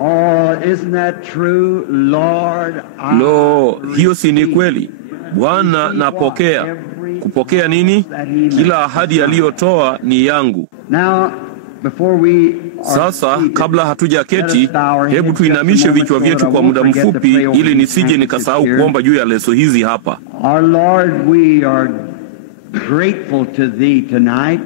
Oh, isn't that true, Lord? Lo, hiyo si ni kweli? Bwana, napokea. Kupokea nini? Kila ahadi aliyotoa ni yangu. Now, before we Sasa kabla hatujaketi, hebu tuinamishe vichwa vyetu kwa muda mfupi ili nisije nikasahau kuomba juu ya leso hizi hapa. Our Lord, we are grateful to thee tonight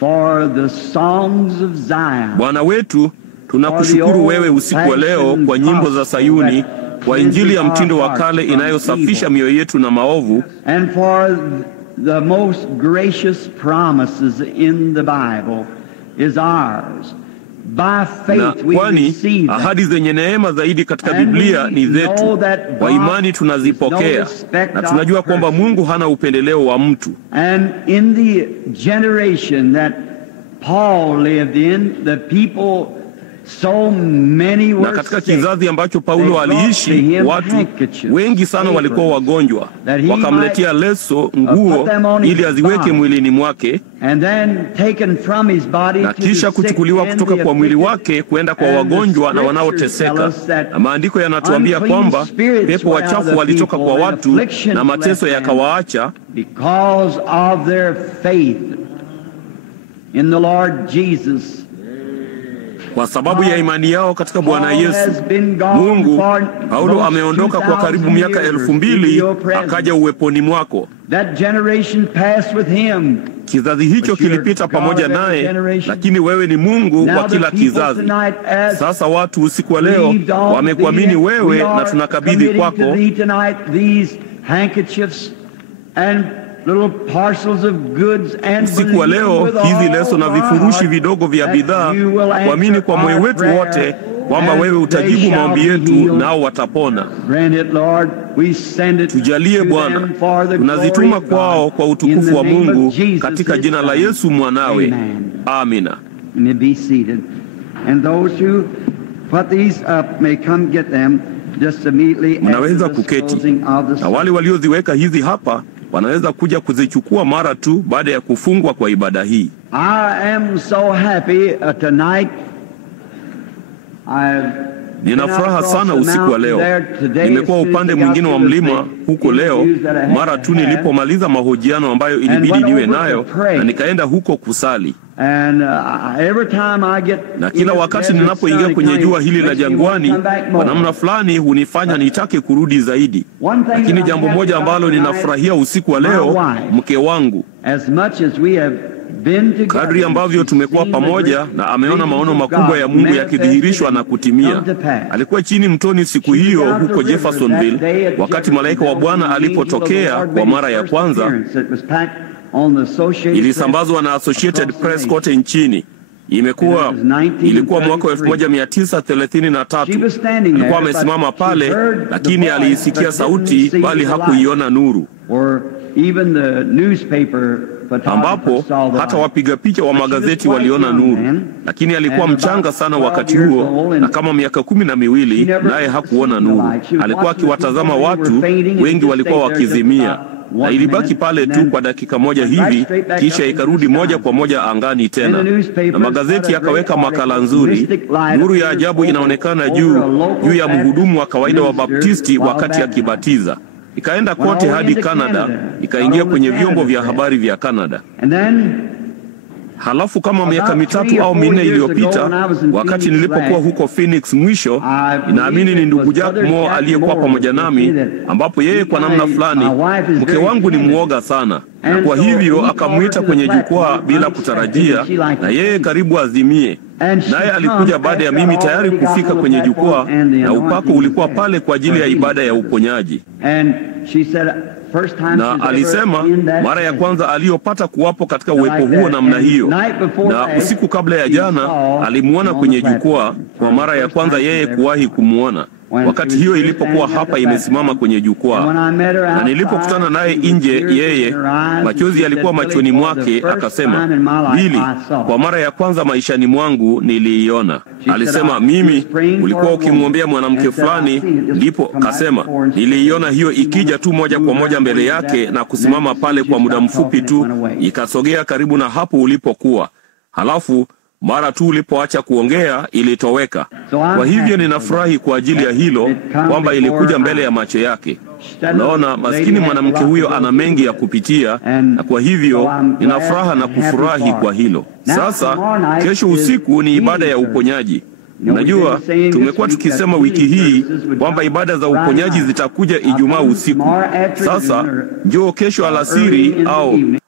for the songs of Zion. Bwana wetu, tunakushukuru wewe usiku wa leo kwa nyimbo za Sayuni, kwa injili ya mtindo wa kale inayosafisha mioyo yetu na maovu, and for the most gracious promises in the Bible is ours. By na faith we kwani receive them. ahadi zenye neema zaidi katika Biblia ni zetu. Kwa imani tunazipokea na tunajua kwamba Mungu hana upendeleo wa mtu. And in the generation that Paul lived in, the people, so many Na were katika sick. kizazi ambacho Paulo aliishi, watu wengi sana walikuwa wagonjwa. Wakamletea leso, nguo, ili aziweke mwilini mwake, And then taken from his body na to the kisha sick kuchukuliwa and kutoka the kwa mwili afflicted. wake kwenda kwa And the wagonjwa na scriptures wanaoteseka. tell us that Na maandiko yanatuambia unclean kwamba spirits pepo were out of wachafu the walitoka people kwa and watu afflictions na mateso left them yakawaacha, because of their faith in the Lord Jesus. kwa sababu ya imani yao katika Bwana Paul Yesu. has been gone Mungu, for Paulo those ameondoka kwa 2,000 karibu miaka years 2000, into your presence. akaja uweponi mwako. That generation passed with him. Kizazi hicho kilipita pamoja naye, lakini wewe ni Mungu wa kila kizazi. Sasa watu usiku wa leo wamekuamini wewe na tunakabidhi kwako usiku wa leo hizi leso na vifurushi vidogo vya bidhaa, kuamini kwa moyo wetu wote kwamba wewe utajibu maombi yetu nao watapona. Tujalie Bwana, tunazituma kwao kwa utukufu wa Mungu katika jina la Yesu mwanawe. Amina. Mnaweza kuketi, na wale walioziweka hizi hapa wanaweza kuja kuzichukua mara tu baada ya kufungwa kwa ibada hii. I am so happy tonight. Nina furaha sana usiku wa leo. Nimekuwa upande mwingine wa mlima huko leo mara tu nilipomaliza mahojiano ambayo ilibidi niwe nayo, na nikaenda huko kusali. Na kila wakati ninapoingia kwenye jua hili la jangwani, kwa namna fulani hunifanya nitake kurudi zaidi. Lakini jambo moja ambalo ninafurahia usiku wa leo, mke wangu, kadri ambavyo tumekuwa pamoja na ameona maono makubwa ya Mungu yakidhihirishwa na kutimia. Alikuwa chini mtoni siku hiyo huko Jeffersonville wakati malaika wa Bwana alipotokea kwa mara ya kwanza. Ilisambazwa na Associated Press kote nchini. Ilikuwa mwaka 1933. Alikuwa amesimama pale, lakini aliisikia sauti bali hakuiona nuru, ambapo hata wapiga picha wa magazeti waliona nuru. Lakini alikuwa mchanga sana wakati huo na kama miaka 12, naye hakuona nuru. Alikuwa akiwatazama watu, wengi walikuwa wakizimia, na ilibaki pale tu kwa dakika moja hivi, kisha ikarudi moja kwa moja angani tena. Na magazeti yakaweka makala nzuri. Nuru ya ajabu inaonekana juu ya mhudumu wa kawaida wa Baptisti wakati akibatiza. Ikaenda kote hadi Canada, ikaingia kwenye vyombo vya habari vya Canada. Halafu kama miaka 3 au 4 iliyopita, wakati nilipokuwa huko Phoenix mwisho, inaamini ni ndugu Jack Moore aliyekuwa pamoja nami, ambapo yeye kwa namna fulani, mke wangu ni muoga sana, na kwa hivyo akamwita kwenye jukwaa bila kutarajia, na yeye karibu azimie. Naye alikuja baada ya mimi tayari kufika kwenye jukwaa, na upako ulikuwa pale kwa ajili ya ibada ya uponyaji. Na alisema mara ya kwanza aliyopata kuwapo katika uwepo huo namna hiyo, na usiku kabla ya jana alimuona kwenye jukwaa kwa mara ya kwanza yeye kuwahi kumuona, wakati hiyo ilipokuwa hapa imesimama kwenye jukwaa. Na nilipokutana naye nje, yeye machozi yalikuwa machoni mwake, akasema, "Bili, kwa mara ya kwanza maishani mwangu niliiona." Alisema, "Mimi ulikuwa ukimwombea mwanamke fulani." Ndipo kasema, "Niliiona hiyo ikija tu moja kwa moja mbele yake na kusimama pale kwa muda mfupi tu, ikasogea karibu na hapo ulipokuwa." halafu mara tu ulipoacha kuongea ilitoweka. Kwa hivyo ninafurahi kwa ajili ya hilo, kwamba ilikuja mbele ya macho yake. Unaona, maskini mwanamke huyo ana mengi ya kupitia, na kwa hivyo ninafuraha na kufurahi kwa hilo. Sasa kesho usiku ni ibada ya uponyaji. Unajua, tumekuwa tukisema wiki hii kwamba ibada za uponyaji zitakuja Ijumaa usiku. Sasa njoo kesho alasiri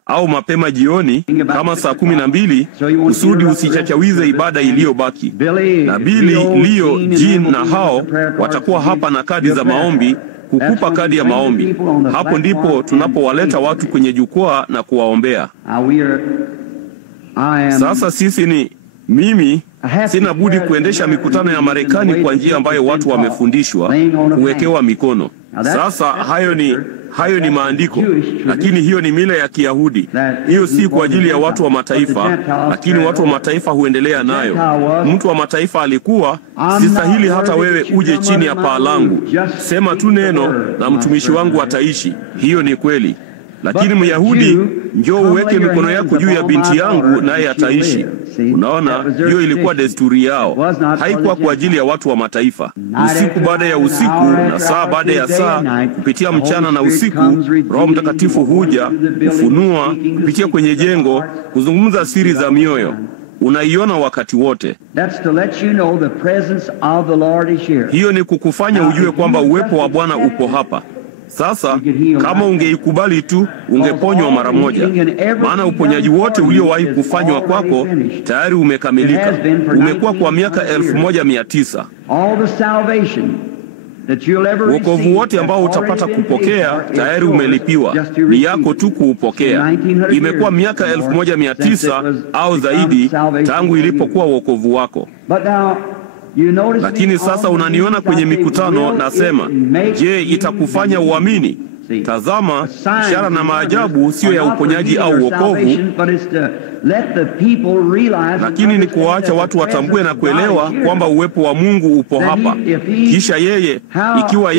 au mapema jioni kama saa 12, kusudi usichachawize ibada iliyobaki. Na Billy, Leo, Jean na hao watakuwa hapa na kadi za maombi, kukupa kadi ya maombi. Hapo ndipo tunapowaleta watu kwenye jukwaa na kuwaombea. Sasa mimi sina budi kuendesha mikutano ya Marekani kwa njia ambayo watu wamefundishwa kuwekewa mikono. Sasa hayo ni maandiko, lakini hiyo ni mila ya Kiyahudi. Hiyo si kwa ajili ya watu wa mataifa, lakini watu wa mataifa huendelea nayo. Mtu wa mataifa alikuwa, sistahili hata wewe uje chini ya paa langu, sema tu neno na mtumishi wangu ataishi. Hiyo ni kweli. Lakini Myahudi, njoo uweke mikono yako juu ya binti yangu naye ataishi. Unaona, hiyo ilikuwa desturi yao. Haikuwa kwa ajili ya watu wa mataifa. Usiku baada ya usiku na saa baada ya saa, kupitia mchana na usiku, Roho Mtakatifu huja kufunua kupitia kwenye jengo, kuzungumza siri za mioyo. Unaiona wakati wote. Hiyo ni kukufanya ujue kwamba uwepo wa Bwana upo hapa. Sasa kama ungeikubali tu, ungeponywa mara moja. Maana uponyaji wote uliowahi kufanywa kwako tayari umekamilika. Umekuwa kwa miaka 1900. Wokovu wote ambao utapata kupokea tayari umelipiwa. Ni yako tu kuupokea. Imekuwa miaka 1900 au zaidi tangu ilipokuwa wokovu wako. Lakini sasa unaniona kwenye mikutano nasema, je, itakufanya uamini? Tazama, ishara na maajabu sio ya uponyaji au wokovu, lakini ni kuwaacha watu watambue na kuelewa kwamba uwepo wa Mungu upo hapa. Kisha ikiwa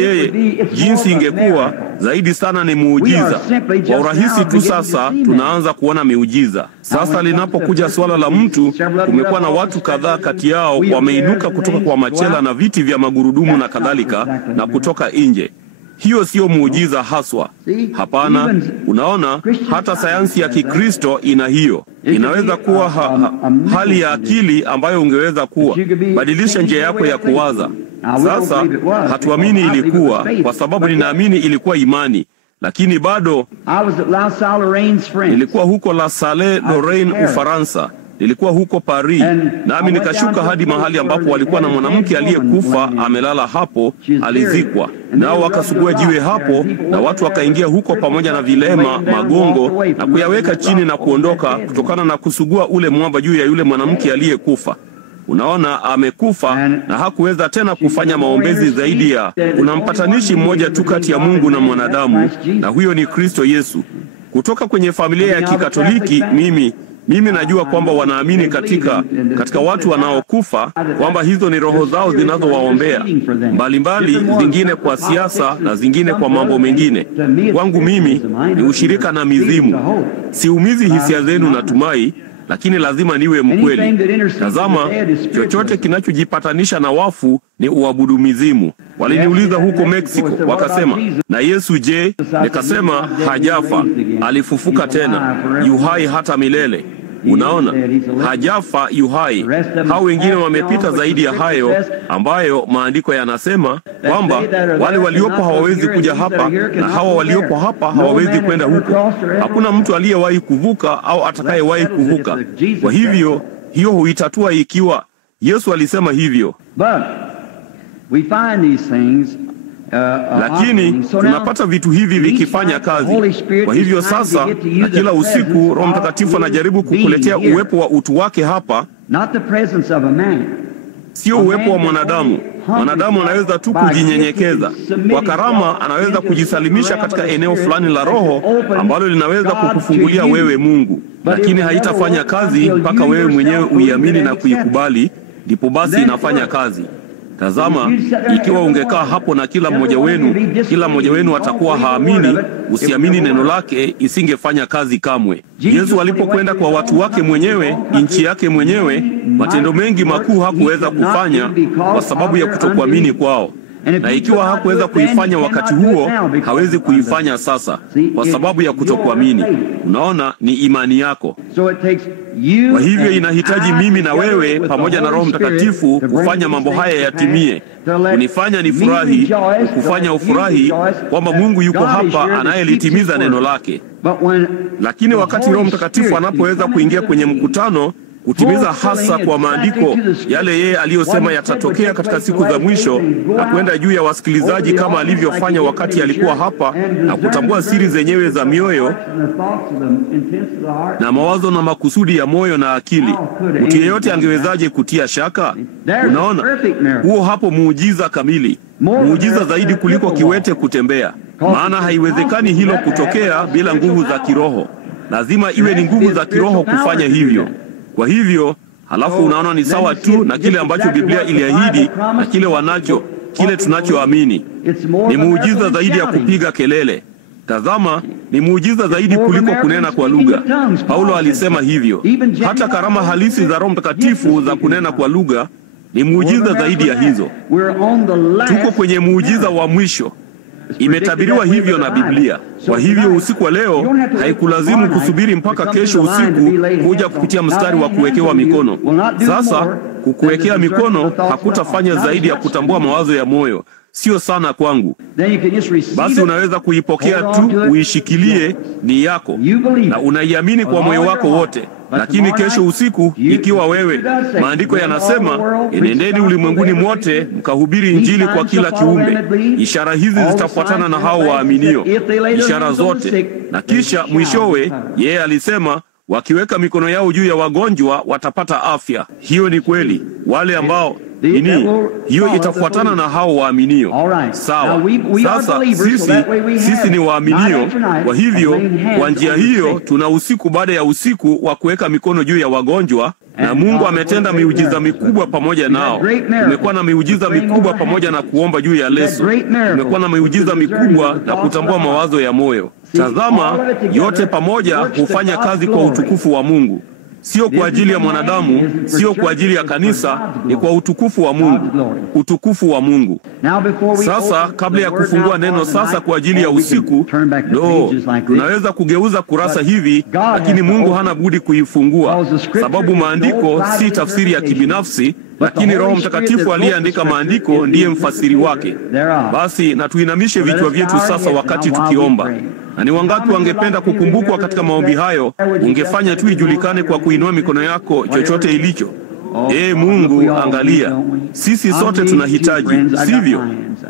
jinsi ingekuwa zaidi sana ni muujiza. Kwa urahisi tu sasa tunaanza kuona miujiza. Sasa linapokuja swala la mtu, kumekuwa na watu kadhaa kati yao wameinuka kutoka kwa machela na viti vya magurudumu na kadhalika na kutoka nje. Hiyo sio muujiza haswa. Hapana. Unaona, hata sayansi ya Kikristo ina hiyo. Inaweza kuwa hali ya akili ambayo ungeweza kuwa. Badilisha njia yako ya kuwaza. Sasa hatuamini ilikuwa, kwa sababu ninaamini ilikuwa imani. Lakini bado nilikuwa huko La Salle, Lorraine, Ufaransa. Nilikuwa huko Paris, nami nikashuka hadi mahali ambapo walikuwa na mwanamke aliyekufa amelala hapo, alizikwa. Nao wakasugua jiwe hapo, na watu wakaingia huko pamoja na vilema, magongo, na kuyaweka chini na kuondoka kutokana na kusugua ule mwamba juu ya yule mwanamke aliyekufa. Unaona, amekufa na hakuweza tena kufanya maombezi zaidi ya, kuna mpatanishi mmoja tu kati ya Mungu na mwanadamu, na huyo ni Kristo Yesu. Kutoka kwenye familia ya Kikatoliki, mimi najua kwamba wanaamini katika watu wanaokufa, kwamba hizo ni roho zao zinazowaombea mbalimbali, zingine kwa siasa na zingine kwa mambo mengine. Kwangu mimi ni ushirika na mizimu. Siumizi hisia zenu natumai, lakini lazima niwe mkweli. Tazama, chochote kinachojipatanisha na wafu ni uabudu mizimu. Waliniuliza huko Mexico, wakasema, na Yesu je? Nikasema, hajafa, alifufuka tena, yuhai hata milele. Unaona, hajafa, yuhai. Hao wengine wamepita zaidi ya hayo, ambayo maandiko yanasema kwamba wale waliopo hawawezi kuja hapa na hawa waliopo hapa hawawezi kwenda huko. Hakuna mtu aliyewahi kuvuka au atakayewahi kuvuka. Kwa hivyo hiyo huitatua ikiwa Yesu alisema hivyo. Lakini tunapata vitu hivi vikifanya kazi. Kwa hivyo sasa, na kila usiku Roho Mtakatifu anajaribu kukuletea uwepo wa utu wake hapa, sio uwepo wa mwanadamu. Mwanadamu anaweza tu kujinyenyekeza. Kwa karama anaweza kujisalimisha katika eneo fulani la roho ambalo linaweza kukufungulia wewe Mungu, lakini haitafanya kazi mpaka wewe mwenyewe uiamini na kuikubali, ndipo basi inafanya kazi. Tazama, ikiwa ungekaa hapo na kila mmoja wenu atakuwa haamini, usiamini neno lake, isingefanya kazi kamwe. Yesu alipokwenda kwa watu wake mwenyewe, nchi yake mwenyewe, matendo mengi makuu hakuweza kufanya kwa sababu ya kutokuamini kwao. Na ikiwa hakuweza kuifanya wakati huo, hawezi kuifanya sasa kwa sababu ya kutokuamini. Unaona, ni imani yako. Kwa hivyo inahitaji mimi na wewe pamoja na Roho Mtakatifu kufanya mambo haya yatimie. Kunifanya nifurahi, kufanya ufurahi kwamba Mungu yuko hapa anayelitimiza neno lake. Lakini wakati Roho Mtakatifu anapoweza kuingia kwenye mkutano, kutimiza hasa kwa maandiko yale yeye aliyosema yatatokea katika siku za mwisho, na kwenda juu ya wasikilizaji kama alivyofanya wakati alikuwa hapa, na kutambua siri zenyewe za mioyo na mawazo na makusudi ya moyo na akili. Mtu yeyote angewezaje kutia shaka? Unaona, huo hapo muujiza kamili, muujiza zaidi kuliko kiwete kutembea. Maana haiwezekani hilo kutokea bila nguvu za kiroho. Lazima iwe ni nguvu za kiroho kufanya hivyo. Kwa hivyo, halafu unaona ni sawa tu na kile ambacho Biblia iliahidi na kile tunachoamini. Ni muujiza zaidi ya kupiga kelele. Tazama, ni muujiza zaidi kuliko kunena kwa lugha. Paulo alisema hivyo. Hata karama halisi za Roho Mtakatifu za kunena kwa lugha ni muujiza zaidi ya hizo. Tuko kwenye muujiza wa mwisho. Imetabiriwa hivyo na Biblia. Kwa hivyo usiku wa leo haikulazimu kusubiri mpaka kesho usiku kuja kupitia mstari wa kuwekewa mikono. Sasa kukuwekea mikono hakutafanya zaidi ya kutambua mawazo ya moyo. Sio sana kwangu. Basi unaweza kuipokea tu, uishikilie, ni yako, na unaiamini kwa moyo wako wote. Lakini kesho usiku, ikiwa wewe, maandiko yanasema, enendeni ulimwenguni mwote mkahubiri Injili kwa kila kiumbe. Ishara hizi zitafuatana na hao waaminio, ishara zote. Na kisha mwishowe, yeye alisema, wakiweka mikono yao juu ya wagonjwa watapata afya. Hiyo ni kweli. Wale ambao hiyo itafuatana na hao waaminio. Sawa. Sasa sisi ni waaminio. Kwa hivyo kwa njia hiyo tuna usiku baada ya usiku wa kuweka mikono juu ya wagonjwa, na Mungu ametenda miujiza mikubwa pamoja nao. Tumekuwa na miujiza mikubwa pamoja na kuomba juu ya leso. Tumekuwa na miujiza mikubwa na kutambua mawazo ya moyo. Tazama, yote pamoja hufanya kazi kwa utukufu wa Mungu. Sio kwa ajili ya mwanadamu, sio kwa ajili ya kanisa, ni kwa utukufu wa Mungu. Utukufu wa Mungu. Sasa kabla ya kufungua neno sasa kwa ajili ya usiku, tunaweza kugeuza kurasa hivi, lakini Mungu hana budi kuifungua, sababu maandiko si tafsiri ya kibinafsi, lakini Roho Mtakatifu aliyeandika maandiko ndiye mfasiri wake. Basi na tuinamishe vichwa vyetu sasa wakati tukiomba. Na ni wangapi wangependa kukumbukwa katika maombi hayo? Ungefanya tu ijulikane kwa kuinua mikono yako, chochote ilicho. Mungu, angalia, sisi sote tunahitaji, sivyo?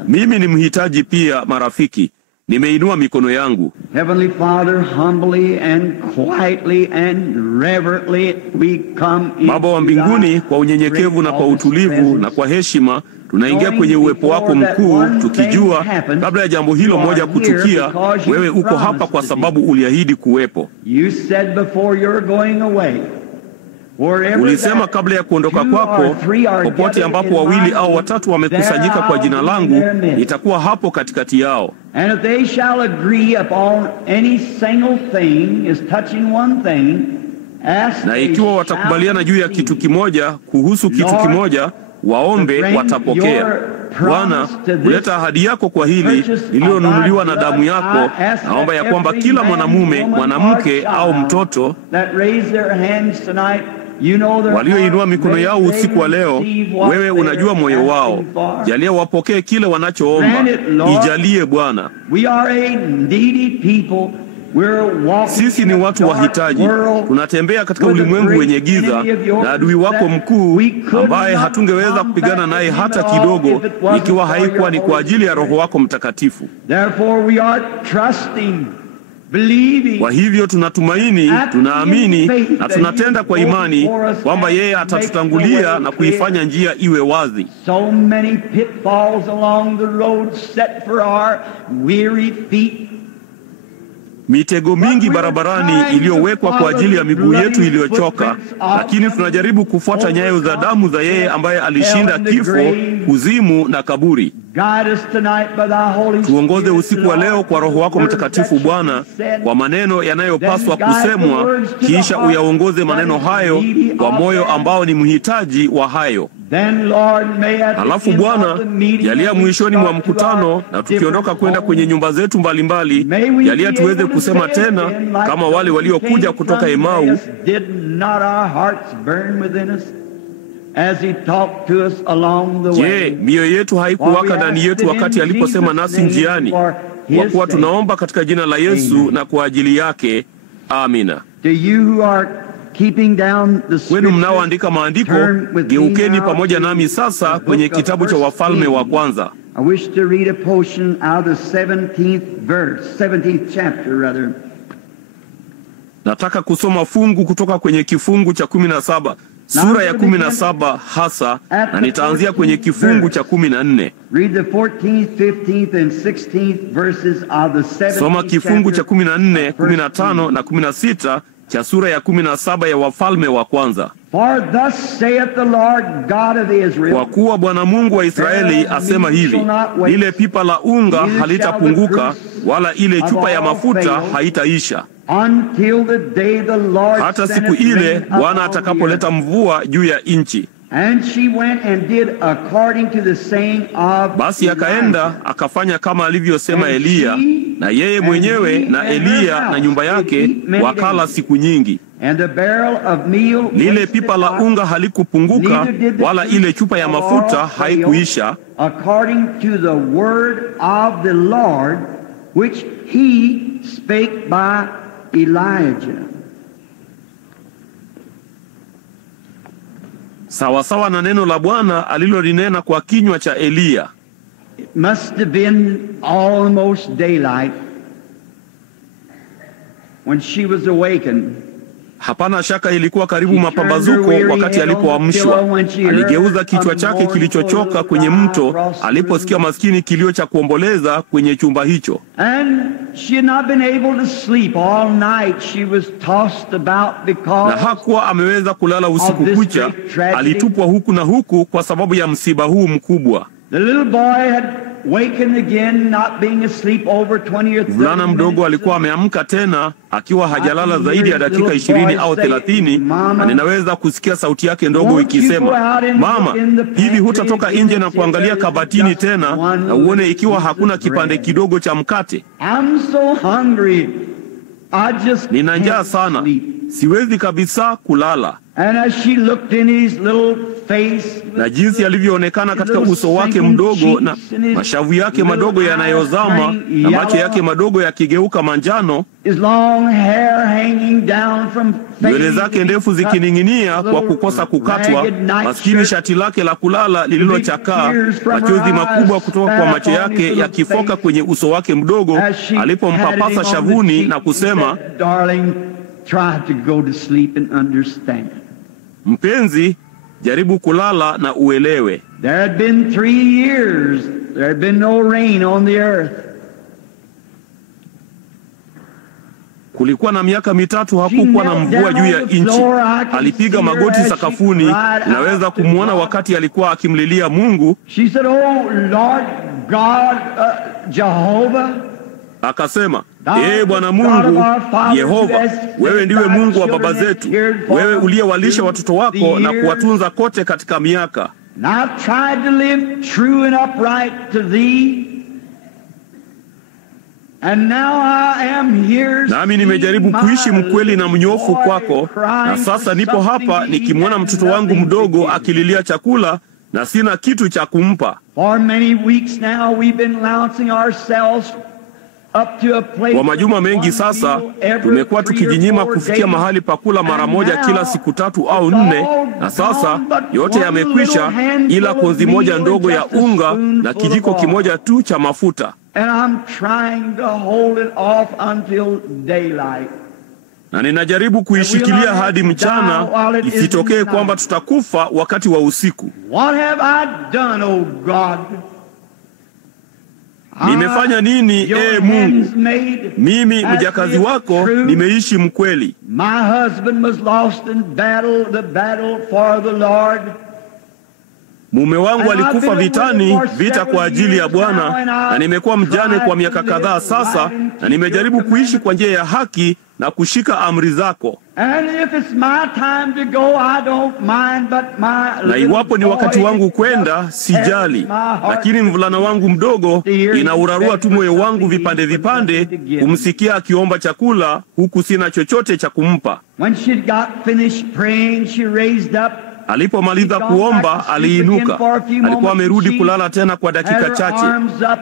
Mimi ni mhitaji pia, marafiki. Nimeinua mikono yangu. Heavenly Father, humbly and quietly and reverently we come in. Baba wa mbinguni, kwa unyenyekevu na kwa utulivu na kwa heshima tunaingia kwenye uwepo wako mkuu, tukijua kabla ya jambo hilo moja kutukia, wewe uko hapa kwa sababu uliahidi kuwepo. Ulisema kabla ya kuondoka kwako, popote ambapo wawili au watatu wamekusanyika kwa jina langu, nitakuwa hapo katikati yao. Na ikiwa watakubaliana juu ya kitu kimoja, kuhusu kitu kimoja, waombe, watapokea. Bwana, uleta ahadi yako kwa hili lililonunuliwa na damu yako. Naomba ya kwamba kila mwanamume, mwanamke au mtoto walioinua mikono yao usiku wa leo, wewe unajua moyo wao. Jalia wapokee kile wanachoomba. Ijalie Bwana. Sisi ni watu wahitaji. Tunatembea katika ulimwengu wenye giza na adui wako mkuu ambaye hatungeweza kupigana naye hata kidogo ikiwa haikuwa ni kwa ajili ya Roho wako Mtakatifu. Kwa hivyo tunatumaini, tunaamini na tunatenda kwa imani kwamba yeye atatutangulia na kuifanya njia iwe wazi. So many pitfalls along the road set for our weary feet. mitego mingi barabarani iliyowekwa kwa ajili ya miguu yetu iliyochoka, lakini tunajaribu kufuata nyayo za damu za yeye ambaye alishinda kifo, kuzimu na kaburi. Tuongoze usiku wa leo kwa Roho wako Mtakatifu Bwana, kwa maneno yanayopaswa kusemwa, kisha uyaongoze maneno hayo kwa moyo ambao ni mhitaji wa hayo. Halafu Bwana, jalia mwishoni mwa mkutano na tukiondoka kwenda kwenye nyumba zetu mbalimbali, jalia tuweze kusema tena kama wale waliokuja kutoka Emau, je, mioyo yetu haikuwaka ndani yetu wakati aliposema nasi njiani? Kwa kuwa tunaomba katika jina la Yesu na kwa ajili yake. Amina. Kwenu mnaoandika maandiko, geukeni pamoja nami sasa kwenye kitabu cha Wafalme wa Kwanza. Nataka kusoma fungu kutoka kwenye kifungu cha 17, sura ya 17 hasa, na nitaanzia kwenye kifungu cha 14. Soma kifungu cha 14, 15 na 16 cha sura ya 17 ya Wafalme wa Kwanza. Kwa kuwa Bwana Mungu wa Israeli asema hivi, lile pipa la unga halitapunguka, wala ile chupa ya mafuta haitaisha, hata siku ile Bwana atakapoleta mvua juu ya nchi. Basi akaenda akafanya kama alivyosema Eliya, na yeye mwenyewe na Eliya na nyumba yake wakala siku nyingi. Lile pipa la unga halikupunguka, wala ile chupa ya mafuta haikuisha, according to the word of the Lord which he spake by Elijah. Sawasawa na neno la Bwana alilolinena kwa kinywa cha Eliya. It must have been almost daylight when she was awakened. Hapana shaka ilikuwa karibu mapambazuko wakati alipoamshwa. Aligeuza kichwa chake kilichochoka kwenye mto aliposikia maskini kilio cha kuomboleza kwenye chumba hicho. Na hakuwa ameweza kulala usiku kucha, alitupwa huku na huku kwa sababu ya msiba huu mkubwa. Mvulana mdogo alikuwa ameamka tena akiwa hajalala zaidi ya dakika 20 au 30, na ninaweza kusikia sauti yake ndogo ikisema, "Mama, hivi hutatoka nje na kuangalia kabatini tena na uone ikiwa hakuna kipande kidogo cha mkate? Nina njaa sana, siwezi kabisa kulala." Na jinsi alivyoonekana katika uso wake mdogo, na mashavu yake madogo yanayozama, na macho yake madogo yakigeuka manjano, nywele zake ndefu zikining'inia kwa kukosa kukatwa, maskini shati lake la kulala lililochakaa, machozi makubwa kutoka kwa macho yake yakifoka kwenye uso wake mdogo alipompapasa shavuni na kusema, "Mpenzi, jaribu kulala na uelewe." There had been 3 years. There had been no rain on the earth. Kulikuwa na miaka 3 hakukuwa na mvua juu ya nchi. Alipiga magoti sakafuni, naweza kumwona wakati alikuwa akimlilia Mungu. She said, "Oh Lord God, Jehovah." Akasema, "Ee Bwana Mungu Yehova, wewe ndiwe Mungu wa baba zetu, wewe uliyewalisha watoto wako na kuwatunza kote katika miaka. Nami nimejaribu kuishi mkweli na mnyofu kwako, na sasa nipo hapa nikimwona mtoto wangu mdogo akililia chakula na sina kitu cha kumpa. Kwa majuma mengi sasa tumekuwa tukijinyima kufikia mahali pa kula mara moja kila siku 3 au 4, na sasa yote yamekwisha ila konzi moja ndogo ya unga na kijiko kimoja tu cha mafuta. Na ninajaribu kuishikilia hadi mchana, isitokee kwamba tutakufa wakati wa usiku. Nimefanya nini, Mungu? Mimi mjakazi wako nimeishi mkweli. My husband was lost in battle, the battle for the Lord. Mume wangu alikufa vitani, vita kwa ajili ya Bwana, na nimekuwa mjane kwa miaka kadhaa sasa, na nimejaribu kuishi kwa njia ya haki na kushika amri zako. Na iwapo ni wakati wangu kwenda, sijali, lakini mvulana wangu mdogo inaurarua tu moyo wangu vipande vipande kumsikia akiomba chakula huku sina chochote cha kumpa. Alipomaliza kuomba, aliinuka. Alikuwa amerudi kulala tena kwa dakika chache,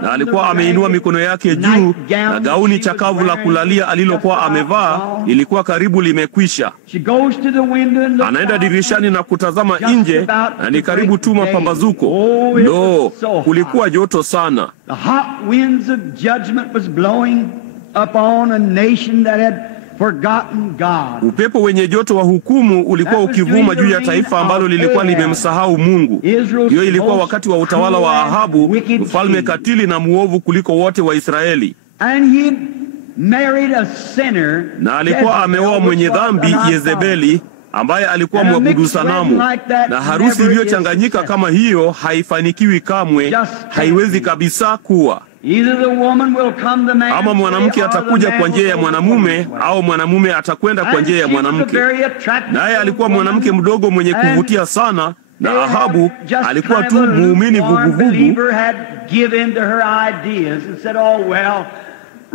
na alikuwa ameinua mikono yake juu, na gauni chakavu la kulalia alilokuwa amevaa lilikuwa karibu limekwisha. Anaenda dirishani na kutazama nje, na ni karibu tu mapambazuko. No, kulikuwa joto sana. Upepo wenye joto wa hukumu ulikuwa ukivuma juu ya taifa ambalo lilikuwa limemsahau Mungu. Hiyo ilikuwa wakati wa utawala wa Ahabu, mfalme katili na muovu kuliko wote wa Israeli. Na alikuwa ameoa mwenye dhambi Yezebeli, ambaye alikuwa mwabudu sanamu. Na harusi iliyochanganyika kama hiyo haifanikiwi kamwe, haiwezi kabisa kuwa. Ama mwanamke atakuja kwa njia ya mwanamume, au mwanamume atakwenda kwa njia ya mwanamke. Naye alikuwa mwanamke mdogo mwenye kuvutia sana, na Ahabu alikuwa tu muumini vuguvugu.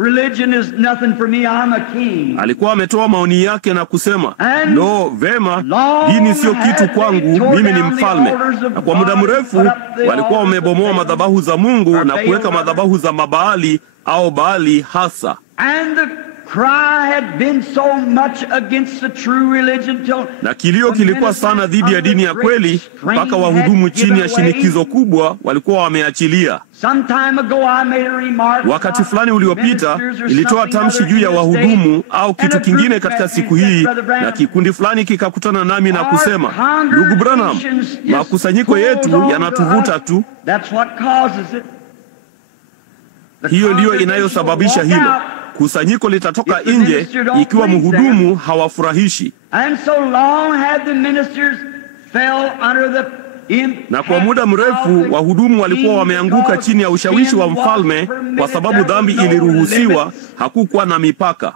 Religion is nothing for me, I'm a king. Alikuwa ametoa maoni yake na kusema, no, vema, dini sio kitu kwangu, mimi ni mfalme. Na kwa muda mrefu walikuwa wamebomoa madhabahu za Mungu na kuweka madhabahu za Mabaali au Baali hasa. Na kilio kilikuwa sana dhidi ya dini ya kweli, mpaka wahudumu chini ya shinikizo kubwa walikuwa wameachilia. Wakati fulani uliopita ilitoa tamshi juu ya wahudumu au kitu kingine katika siku hii, na kikundi fulani kikakutana nami na kusema, ndugu Branham, makusanyiko yetu yanatuvuta tu. Hiyo ndiyo inayosababisha hilo. Kusanyiko litatoka nje ikiwa mhudumu hawafurahishi. Na kwa muda mrefu wahudumu walikuwa wameanguka chini ya ushawishi wa mfalme, kwa sababu dhambi iliruhusiwa, hakukuwa na mipaka.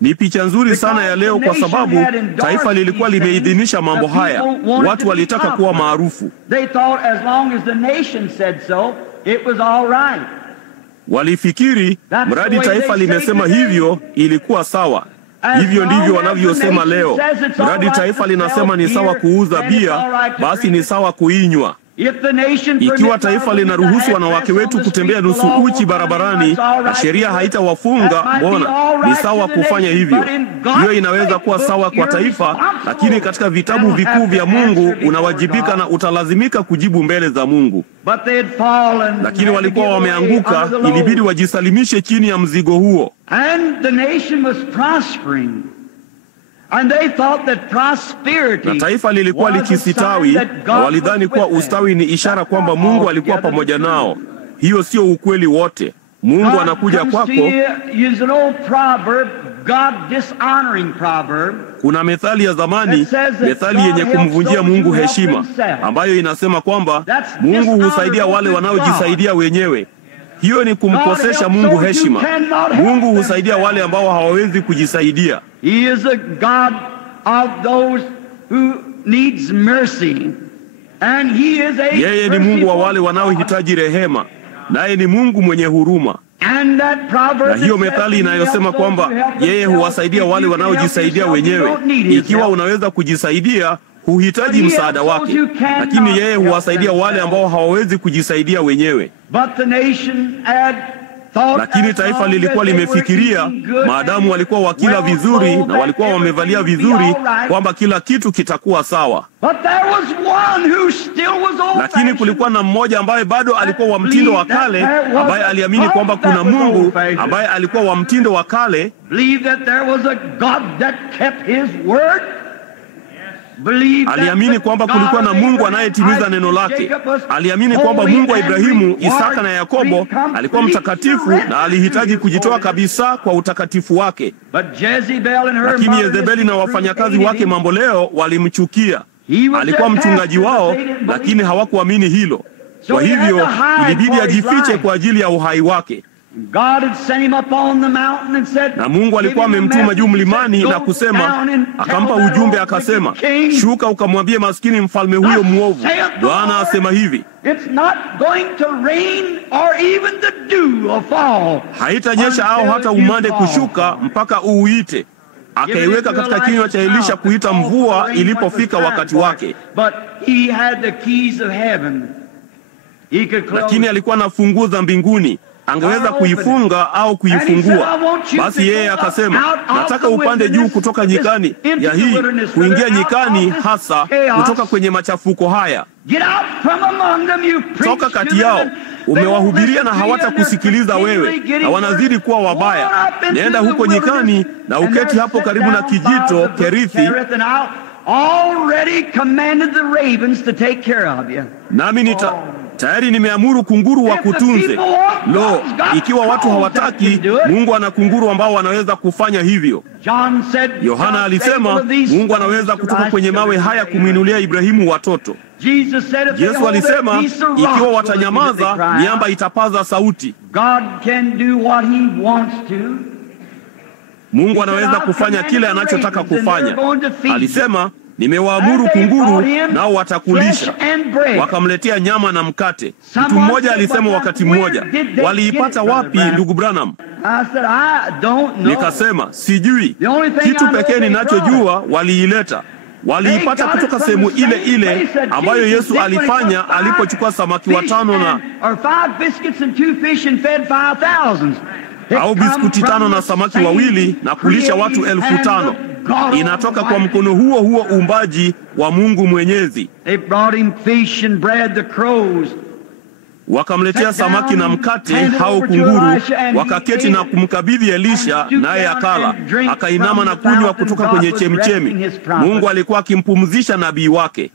Ni picha nzuri sana ya leo, kwa sababu taifa lilikuwa limeidhinisha mambo haya. Watu walitaka kuwa maarufu. Walifikiri mradi taifa limesema hivyo ilikuwa sawa. Hivyo ndivyo wanavyosema leo. Mradi taifa linasema ni sawa kuuza bia, basi ni sawa kuinywa. Ikiwa taifa linaruhusu wanawake wetu kutembea nusu uchi barabarani na sheria haitawafunga, mbona ni sawa kufanya hivyo? Hiyo inaweza kuwa sawa kwa taifa, lakini katika vitabu vikuu vya Mungu unawajibika na utalazimika kujibu mbele za Mungu. Lakini walikuwa wameanguka, ilibidi wajisalimishe chini ya mzigo huo. Na taifa lilikuwa likisitawi, na walidhani kuwa ustawi ni ishara kwamba Mungu alikuwa pamoja nao. Hiyo sio ukweli wote. Mungu anakuja kwako. Kuna methali ya zamani, methali yenye kumvunjia Mungu heshima, ambayo inasema kwamba Mungu husaidia wale wanaojisaidia wenyewe. Hiyo ni kumkosesha Mungu heshima. Mungu husaidia wale ambao hawawezi kujisaidia. He is a God of those who needs mercy. And he is a Yeye ni Mungu wa wale wanaohitaji rehema, naye ni Mungu mwenye huruma. Na hiyo methali inayosema kwamba yeye huwasaidia wale wanaojisaidia wenyewe. Ikiwa unaweza kujisaidia, huhitaji msaada wake, lakini yeye huwasaidia wale ambao hawawezi kujisaidia wenyewe. Lakini taifa lilikuwa limefikiria, maadamu walikuwa wakila vizuri na walikuwa wamevalia vizuri, kwamba kila kitu kitakuwa sawa. Lakini kulikuwa na mmoja ambaye bado alikuwa wa mtindo wa kale, ambaye aliamini kwamba kuna Mungu ambaye alikuwa wa mtindo wa kale, Aliamini kwamba kulikuwa na Mungu anayetimiza neno lake. Aliamini kwamba Mungu wa Ibrahimu, Isaka na Yakobo alikuwa mtakatifu na alihitaji kujitoa kabisa kwa utakatifu wake. Lakini Yezebeli na wafanyakazi wake mambo leo walimchukia. Alikuwa mchungaji wao, lakini hawakuamini hilo. Kwa hivyo ilibidi ajifiche kwa ajili ya uhai wake. Na Mungu alikuwa amemtuma juu mlimani na kusema, akampa ujumbe akasema, shuka ukamwambie maskini mfalme huyo mwovu, Bwana asema hivi, haitanyesha au hata umande kushuka mpaka uuite. Akaiweka katika kinywa cha Elisha kuita mvua ilipofika wakati wake. Lakini alikuwa na funguo za mbinguni, angeweza kuifunga au kuifungua. Basi yeye akasema, nataka upande juu kutoka nyikani ya hii, kuingia nyikani hasa kutoka kwenye machafuko haya. Toka kati yao, umewahubiria na hawatakusikiliza wewe, na wanazidi kuwa wabaya. Nenda huko nyikani na uketi hapo karibu na kijito Kerithi, nami tayari nimeamuru kunguru wa kutunze. Lo, ikiwa watu hawataki, Mungu ana kunguru ambao wanaweza kufanya hivyo. Yohana alisema, Mungu anaweza kutoka kwenye mawe haya kumwinulia Ibrahimu watoto. Yesu alisema, ikiwa watanyamaza, miamba itapaza sauti. Mungu anaweza kufanya kile anachotaka kufanya. Alisema, nimewaamuru kunguru nao watakulisha. Wakamletea nyama na mkate. Mtu mmoja alisema wakati mmoja, waliipata wapi ndugu Branham? Nikasema, sijui. Kitu pekee ninachojua, waliileta. Waliipata kutoka sehemu ile ile ambayo Yesu alifanya alipochukua samaki 5 na au biskuti 5 na samaki 2 na kulisha watu 5,000. Inatoka kwa mkono huo huo uumbaji wa Mungu Mwenyezi. Wakamletea samaki na mkate hao kunguru, wakaketi na kumkabidhi Elisha, naye akala, akainama na kunywa kutoka kwenye chemchemi. Mungu alikuwa akimpumzisha nabii wake.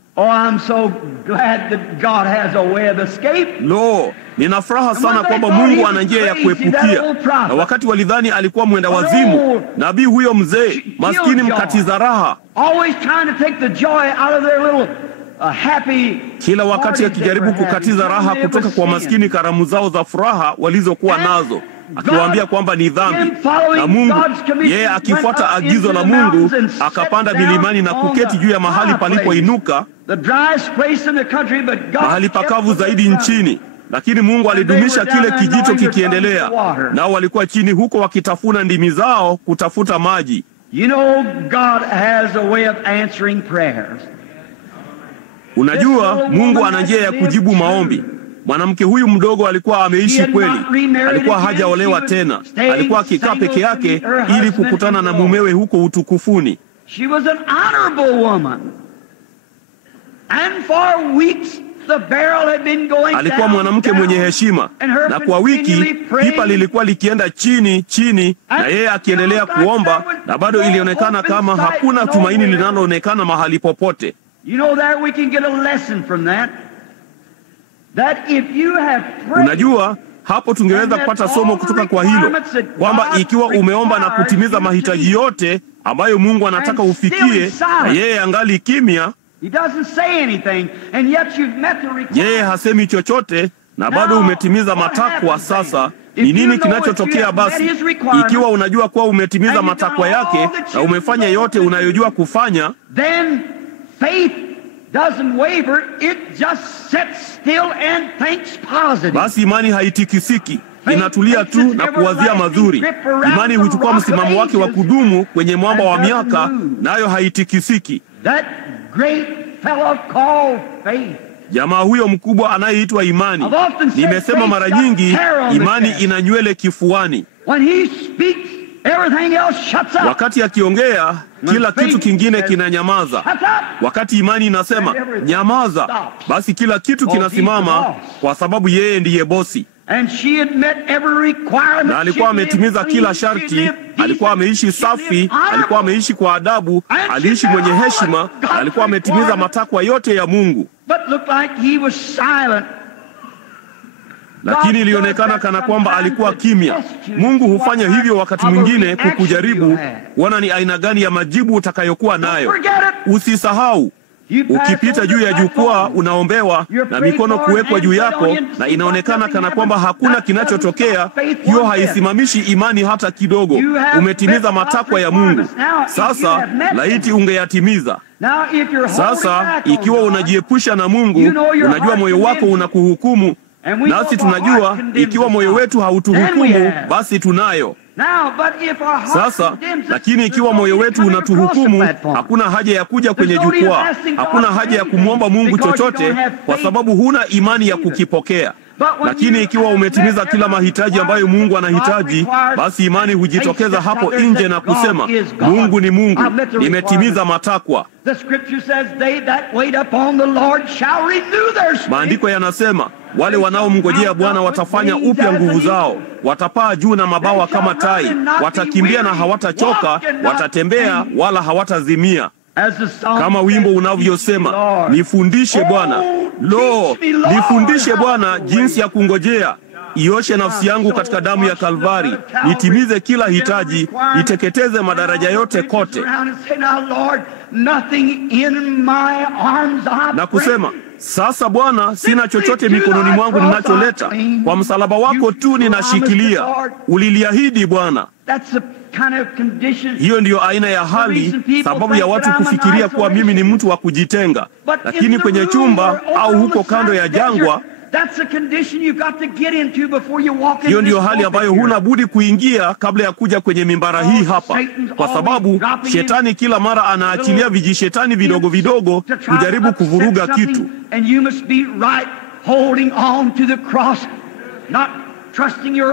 Lo, nina furaha sana kwamba Mungu ana njia ya kuepukia. Na wakati walidhani alikuwa mwenda wazimu, nabii huyo mzee, maskini mkatiza raha, kila wakati akijaribu kukatiza raha kutoka kwa maskini karamu zao za furaha walizokuwa nazo, akiwaambia kwamba ni dhambi. Na Mungu, yeye akifuata agizo la Mungu, akapanda milimani na kuketi juu ya mahali palipoinuka, mahali pakavu zaidi nchini. Lakini Mungu alidumisha kile kijito kikiendelea, nao walikuwa chini huko wakitafuna ndimi zao kutafuta maji. Unajua, Mungu ana njia ya kujibu maombi. Mwanamke huyu mdogo alikuwa ameishi kweli. Alikuwa hajaolewa tena. Alikuwa akikaa peke yake ili kukutana na mumewe huko utukufuni. Alikuwa mwanamke mwenye heshima, na kwa wiki pipa lilikuwa likienda chini, na yeye akiendelea kuomba, na bado ilionekana kama hakuna tumaini linaloonekana mahali popote. Unajua, hapo tungeweza kupata somo kutoka kwa hilo, kwamba ikiwa umeomba na kutimiza mahitaji yote ambayo Mungu anataka ufikie, na yeye angali kimya, yeye hasemi chochote, na bado umetimiza matakwa. Sasa ni nini kinachotokea basi? Ikiwa unajua kuwa umetimiza matakwa yake na umefanya yote unayojua kufanya, basi imani haitikisiki, inatulia tu na kuwazia mazuri. Imani huchukua msimamo wake wa kudumu kwenye mwamba wa miaka, nayo haitikisiki. Jamaa huyo mkubwa anayeitwa imani. Nimesema mara nyingi, imani ina nywele kifuani. Wakati akiongea, kila kitu kingine kinanyamaza. Wakati imani inasema nyamaza, basi kila kitu kinasimama, kwa sababu yeye ndiye bosi. na alikuwa ametimiza kila sharti. Alikuwa ameishi safi, alikuwa ameishi kwa adabu, aliishi mwenye heshima, na alikuwa ametimiza matakwa yote ya Mungu. Lakini ilionekana kana kwamba alikuwa kimya. Mungu hufanya hivyo wakati mwingine kukujaribu, kuona ni aina gani ya majibu utakayokuwa nayo. Usisahau, ukipita juu ya jukwaa unaombewa na mikono kuwekwa juu yako, na inaonekana kana kwamba hakuna kinachotokea, hiyo haisimamishi imani hata kidogo. Umetimiza matakwa ya Mungu. Sasa laiti ungeyatimiza. Sasa ikiwa unajiepusha na Mungu, unajua moyo wako unakuhukumu. Nasi tunajua ikiwa moyo wetu hautuhukumu, basi tunayo. Sasa lakini ikiwa moyo wetu unatuhukumu, hakuna haja ya kuja kwenye jukwaa, hakuna haja ya kumwomba Mungu chochote, kwa sababu huna imani ya kukipokea. Lakini ikiwa umetimiza kila mahitaji ambayo Mungu anahitaji, basi imani hujitokeza hapo nje na kusema, Mungu ni Mungu, nimetimiza matakwa. Maandiko yanasema, wale wanaomngojea Bwana watafanya upya nguvu zao, watapaa juu na mabawa kama tai, watakimbia na hawatachoka, watatembea wala hawatazimia. Kama wimbo unavyosema, nifundishe Bwana. Lo, nifundishe Bwana jinsi ya kungojea. Ioshe nafsi yangu katika damu ya Kalvari, nitimize kila hitaji, niteketeze madaraja yote kote. Na kusema, sasa Bwana, sina chochote mikononi mwangu ninacholeta, kwa msalaba wako tu ninashikilia. Uliliahidi Bwana. Hiyo ndiyo aina ya hali, sababu ya watu kufikiria kuwa mimi ni mtu wa kujitenga. Lakini kwenye chumba au huko kando ya jangwa, hiyo ndiyo hali ambayo huna budi kuingia kabla ya kuja kwenye mimbara hii hapa, kwa sababu shetani kila mara anaachilia vijishetani vidogo vidogo kujaribu kuvuruga kitu.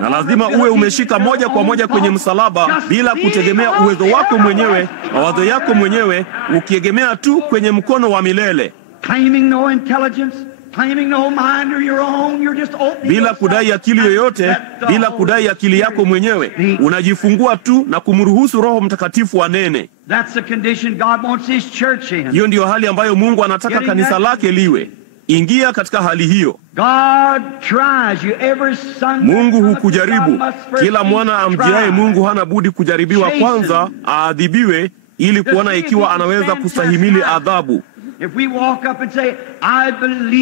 Na lazima uwe umeshika moja kwa moja kwenye msalaba, bila kutegemea uwezo wako mwenyewe, mawazo yako mwenyewe, ukiegemea tu kwenye mkono wa milele, bila kudai akili yoyote, bila kudai akili yako mwenyewe. Unajifungua tu na kumruhusu Roho Mtakatifu anene. Hiyo ndiyo hali ambayo Mungu anataka kanisa lake liwe. Ingia katika hali hiyo. Mungu hukujaribu. Kila mwana amjiaye Mungu hana budi kujaribiwa kwanza, aadhibiwe, ili kuona ikiwa anaweza kustahimili adhabu.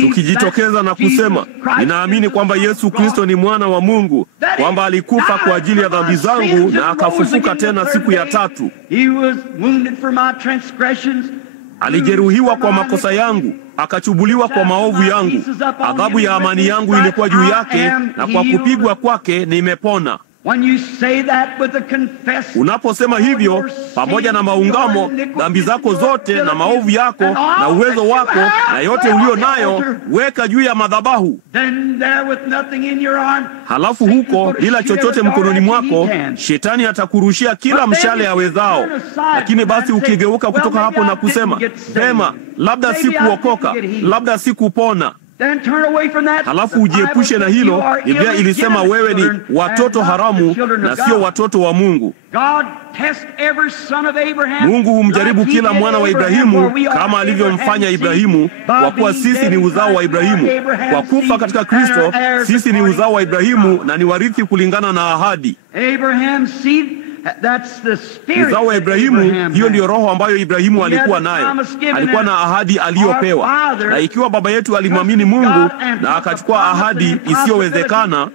Tukijitokeza na kusema, ninaamini kwamba Yesu Kristo ni mwana wa Mungu, kwamba alikufa kwa ajili ya dhambi zangu na akafufuka tena siku ya tatu. Alijeruhiwa kwa makosa yangu, akachubuliwa kwa maovu yangu. Adhabu ya amani yangu ilikuwa juu yake, na kwa kupigwa kwake nimepona. Unaposema hivyo, pamoja na maungamo, dhambi zako zote na maovu yako na uwezo wako na yote ulio nayo, weka juu ya madhabahu. Halafu huko, bila chochote mkononi mwako, shetani atakurushia kila mshale awezao. Lakini basi ukigeuka kutoka hapo na kusema, sema, labda sikuokoka, labda sikupona, halafu ujiepushe na hilo. Biblia ilisema wewe ni watoto haramu na sio watoto wa Mungu. Mungu humjaribu kila mwana wa Ibrahimu kama alivyomfanya Ibrahimu, kwa kuwa sisi ni uzao wa Ibrahimu. Kwa kufa katika Kristo, sisi ni uzao wa Ibrahimu na ni warithi kulingana na ahadi. Uzao wa Ibrahimu, hiyo ndiyo roho ambayo Ibrahimu alikuwa nayo. Alikuwa na ahadi aliyopewa. Na ikiwa baba yetu alimwamini Mungu na akachukua ahadi isiyowezekana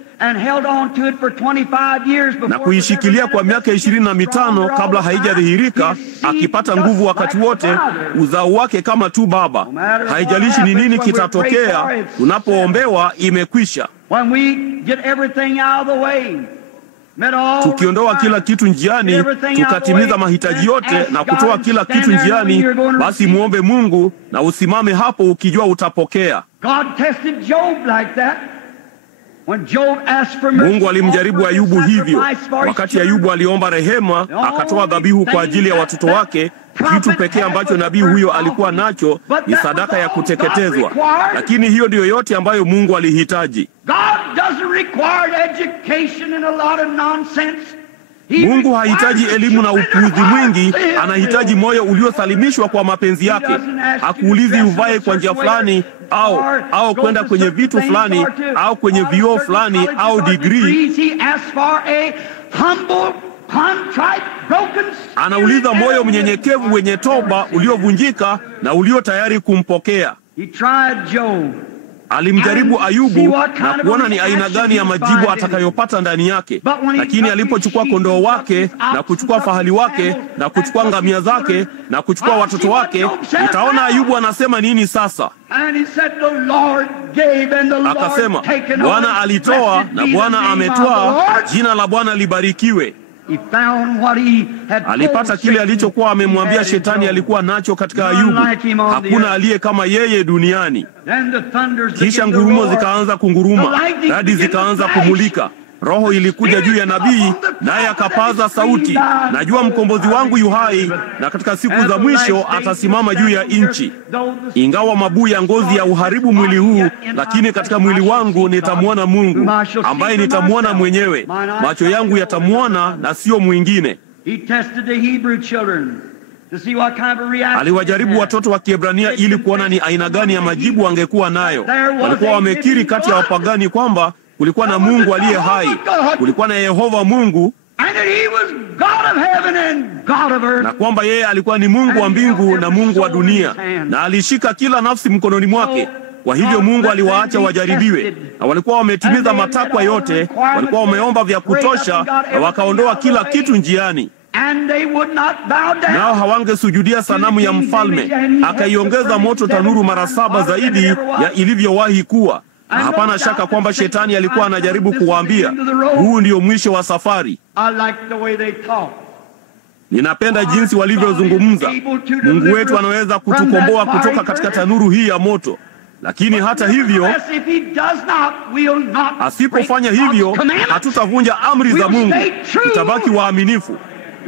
na kuishikilia kwa miaka 25 kabla haijadhihirika, akipata nguvu wakati wote, uzao wake kama tu baba. Haijalishi ni nini kitatokea, tunapoombewa imekwisha. Tukiondoa kila kitu njiani, tukatimiza mahitaji yote na kutoa kila kitu njiani, basi muombe Mungu na usimame hapo ukijua utapokea. Mungu alimjaribu Ayubu hivyo. Wakati Ayubu aliomba rehema, akatoa dhabihu kwa ajili ya watoto wake, kitu pekee ambacho nabii huyo alikuwa nacho ni sadaka ya kuteketezwa. Lakini hiyo ndiyo yote ambayo Mungu alihitaji. Mungu hahitaji elimu na upuuzi mwingi, anahitaji moyo uliosalimishwa kwa mapenzi yake. Hakuulizi uvae kwa njia fulani au kwenda kwenye vitu fulani au kwenye vioo fulani au degree. Anauliza moyo mnyenyekevu wenye toba, uliovunjika na ulio tayari kumpokea. Alimjaribu Ayubu na kuona ni aina gani ya majibu atakayopata ndani yake. Lakini alipochukua kondoo wake na kuchukua fahali wake na kuchukua ngamia zake na kuchukua watoto wake, utaona Ayubu anasema nini sasa? Akasema, Bwana alitoa na Bwana ametwaa, jina la Bwana libarikiwe. Alipata kile alichokuwa amemwambia Shetani alikuwa nacho katika Ayubu. Hakuna aliye kama yeye duniani. Kisha ngurumo zikaanza kunguruma, radi zikaanza kumulika. Roho ilikuja juu ya nabii, naye akapaza sauti, najua mkombozi wangu yu hai, na katika siku za mwisho atasimama juu ya nchi. Ingawa mabuu ya ngozi ya uharibu mwili huu, lakini katika mwili wangu nitamwona Mungu, ambaye nitamwona mwenyewe. Macho yangu yatamwona na sio mwingine. Aliwajaribu watoto wa Kiebrania ili kuona ni aina gani ya majibu angekuwa nayo. Walikuwa wamekiri kati ya wapagani kwamba kulikuwa na Mungu aliye hai, kulikuwa na Yehova Mungu, na kwamba yeye alikuwa ni Mungu wa mbingu na Mungu wa dunia, na alishika kila nafsi mkononi mwake. Kwa hivyo Mungu aliwaacha wajaribiwe, na walikuwa wametimiza matakwa yote, walikuwa wameomba vya kutosha, na wakaondoa kila kitu njiani. Nao hawangesujudia sanamu ya mfalme. Akaiongeza moto tanuru mara 7 zaidi ya ilivyowahi kuwa. Na hapana shaka kwamba Shetani alikuwa anajaribu kuwaambia, huu ndio mwisho wa safari. Ninapenda jinsi walivyozungumza. Mungu wetu anaweza kutukomboa kutoka katika tanuru hii ya moto. Lakini hata hivyo, asipofanya hivyo, hatutavunja amri za Mungu. Tutabaki waaminifu.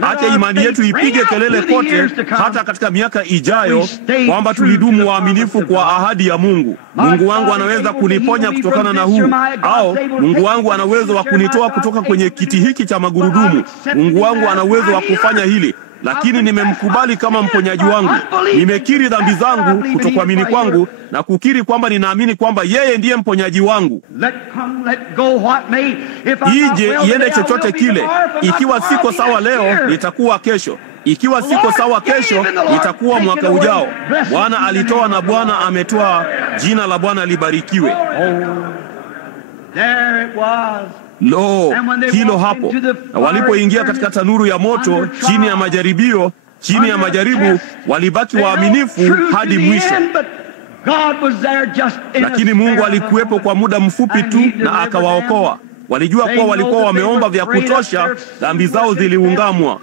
Acha imani yetu ipige kelele kote, hata katika miaka ijayo, kwamba tulidumu waaminifu kwa ahadi ya Mungu. Mungu wangu anaweza kuniponya kutokana na huu, au Mungu wangu ana uwezo wa kunitoa kutoka kwenye kiti hiki cha magurudumu. Mungu wangu ana uwezo wa kufanya hili, lakini nimemkubali kama mponyaji wangu. Nimekiri dhambi zangu, kutokuamini kwangu, na kukiri kwamba ninaamini kwamba yeye ndiye mponyaji wangu. Ije iende chochote kile. Ikiwa siko sawa leo, nitakuwa kesho. Ikiwa siko sawa kesho, nitakuwa mwaka ujao. Bwana alitoa na Bwana ametwaa, jina la Bwana libarikiwe. Lo, hilo hapo. Na walipoingia katika tanuru ya moto, chini ya majaribu, walibaki waaminifu hadi mwisho. Lakini Mungu alikuwepo kwa muda mfupi tu na akawaokoa. Walijua kuwa walikuwa wameomba vya kutosha, dhambi zao ziliungamwa.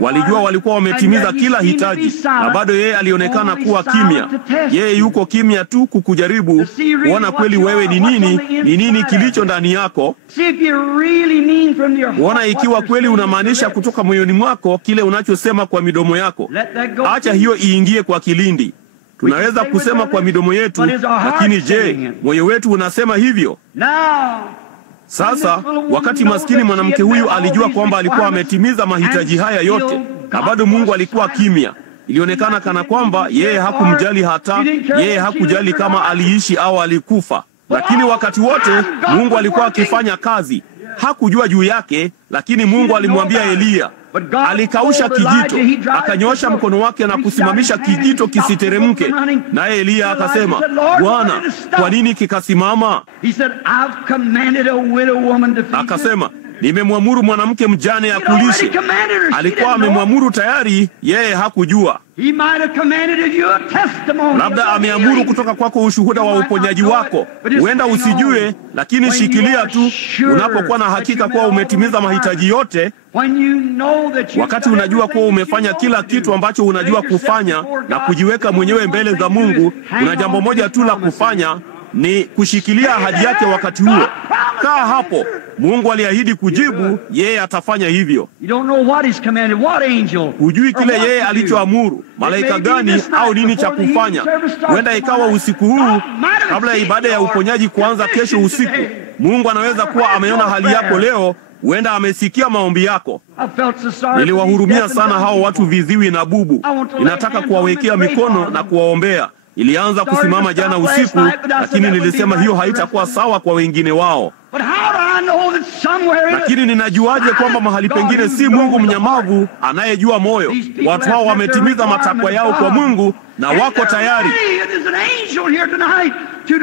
Walijua walikuwa wametimiza kila hitaji, na bado yeye alionekana kuwa kimya. Yeye yuko kimya tu kukujaribu, kuona kweli wewe ni nini kilicho ndani yako. Kuona ikiwa kweli unamaanisha kutoka moyoni mwako kile unachosema kwa midomo yako. Acha hiyo iingie kwa kilindi. Tunaweza kusema kwa midomo yetu, lakini je, moyo wetu unasema hivyo? Sasa, wakati maskini mwanamke huyu alijua kwamba alikuwa ametimiza mahitaji haya yote, na bado Mungu alikuwa kimya. Ilionekana kana kwamba yeye hakumjali, hata yeye hakujali kama aliishi au alikufa. Lakini wakati wote Mungu alikuwa akifanya kazi. Hakujua juu yake, lakini Mungu alimwambia Eliya. Alikausha kijito, akanyosha mkono wake na kusimamisha kijito kisiteremke. Naye Eliya akasema, Bwana, kwa nini kikasimama? Akasema, nimemwamuru mwanamke mjane akulishe. Alikuwa amemwamuru tayari, yeye hakujua. Labda ameamuru kutoka kwako ushuhuda wa uponyaji wako. Huenda usijue, lakini shikilia tu. Unapokuwa na hakika kuwa umetimiza mahitaji yote, wakati unajua kuwa umefanya kila kitu ambacho unajua kufanya na kujiweka mwenyewe mbele za Mungu, kuna jambo moja tu la kufanya: ni kushikilia ahadi yake wakati huo. Kaa hapo. Mungu aliahidi kujibu, yeye atafanya hivyo. Hujui kile yeye alichoamuru, malaika gani au nini cha kufanya. Huenda ikawa usiku huu kabla ya ibada ya uponyaji kuanza kesho usiku. Mungu anaweza kuwa ameona hali yako leo, huenda amesikia maombi yako. Niliwahurumia sana hao watu viziwi na bubu. Ninataka kuwawekea mikono na kuwaombea. Ilianza kusimama jana usiku, lakini nilisema hiyo haitakuwa sawa kwa wengine wao. Lakini ninajuaje kwamba mahali pengine si Mungu mnyamavu anayejua moyo? Watu hao wametimiza matakwa yao kwa Mungu na wako tayari.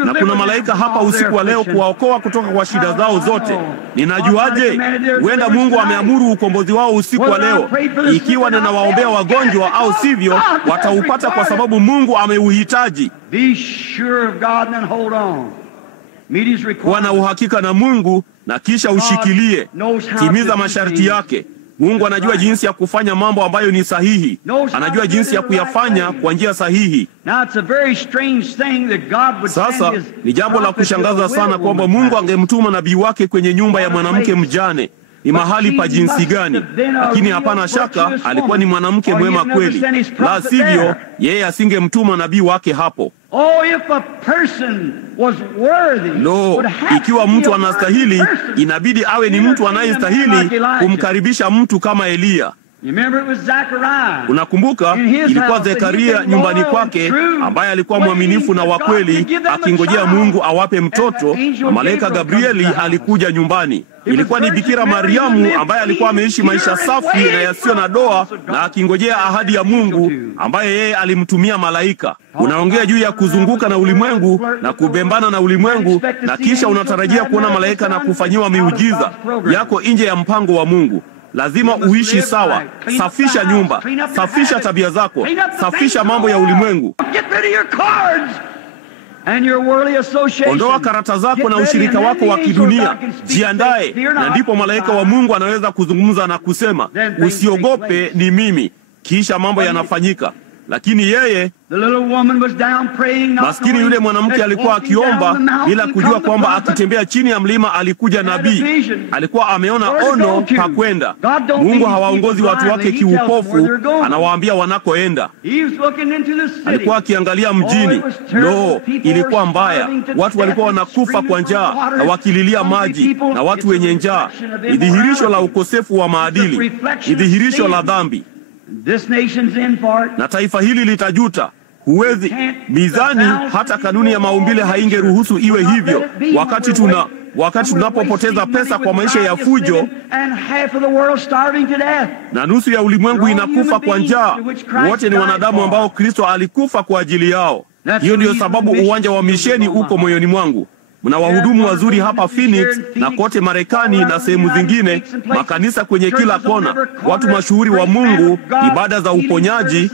Na kuna malaika hapa usiku wa leo kuwaokoa kutoka kwa shida zao zote. Ninajuaje? Huenda Mungu ameamuru ukombozi wao usiku wa leo. Ikiwa ninawaombea wagonjwa au sivyo, wataupata kwa sababu Mungu ameuhitaji. Kuwa na uhakika na Mungu na kisha ushikilie. Timiza masharti yake. Mungu anajua jinsi ya kufanya mambo ambayo ni sahihi. Anajua jinsi ya kuyafanya kwa njia sahihi. Sasa ni jambo la kushangaza sana kwamba Mungu angemtuma nabii wake kwenye nyumba ya mwanamke mjane. Ni mahali pa jinsi gani? Lakini hapana shaka alikuwa ni mwanamke mwema kweli. La sivyo, yeye asingemtuma nabii wake hapo. Ikiwa mtu anastahili, inabidi awe ni mtu anayestahili kumkaribisha mtu kama Eliya. Unakumbuka, ilikuwa Zekaria nyumbani kwake, ambaye alikuwa mwaminifu na wa kweli, akingojea Mungu awape mtoto, na malaika Gabrieli alikuja nyumbani. Ilikuwa ni Bikira Mariamu ambaye alikuwa ameishi maisha safi na yasiyo na doa, na akingojea ahadi ya Mungu ambaye yeye alimtumia malaika. Unaongea juu ya kuzunguka na ulimwengu na kubembana na ulimwengu, na kisha unatarajia kuona malaika na kufanyiwa miujiza. Yako nje ya mpango wa Mungu. Lazima uishi sawa. Safisha nyumba, safisha tabia zako, safisha mambo ya ulimwengu. Ondoa karata zako na ushirika wako wa kidunia. Jiandae, na ndipo malaika wa Mungu anaweza kuzungumza na kusema, usiogope, ni mimi. Kisha mambo yanafanyika. Lakini yeye, maskini yule mwanamke, alikuwa akiomba bila kujua kwamba akitembea chini ya mlima alikuja nabii. Alikuwa ameona ono pa kwenda. Mungu hawaongozi watu wake kiupofu, anawaambia wanakoenda. Alikuwa akiangalia mjini. Ilikuwa mbaya. Watu walikuwa wanakufa kwa njaa na wakililia maji, na watu wenye njaa. Ni dhihirisho la ukosefu wa maadili. Ni dhihirisho la dhambi. Na taifa hili litajuta. Huwezi mizani, hata kanuni ya maumbile haingeruhusu iwe hivyo. Wakati tunapopoteza pesa kwa maisha ya fujo, na nusu ya ulimwengu inakufa kwa njaa, wote ni wanadamu ambao Kristo alikufa kwa ajili yao. Hiyo ndiyo sababu uwanja wa misheni uko moyoni mwangu. Mna wahudumu wazuri hapa Phoenix na kote Marekani na sehemu zingine, makanisa kwenye kila kona, watu mashuhuri wa Mungu, ibada za uponyaji,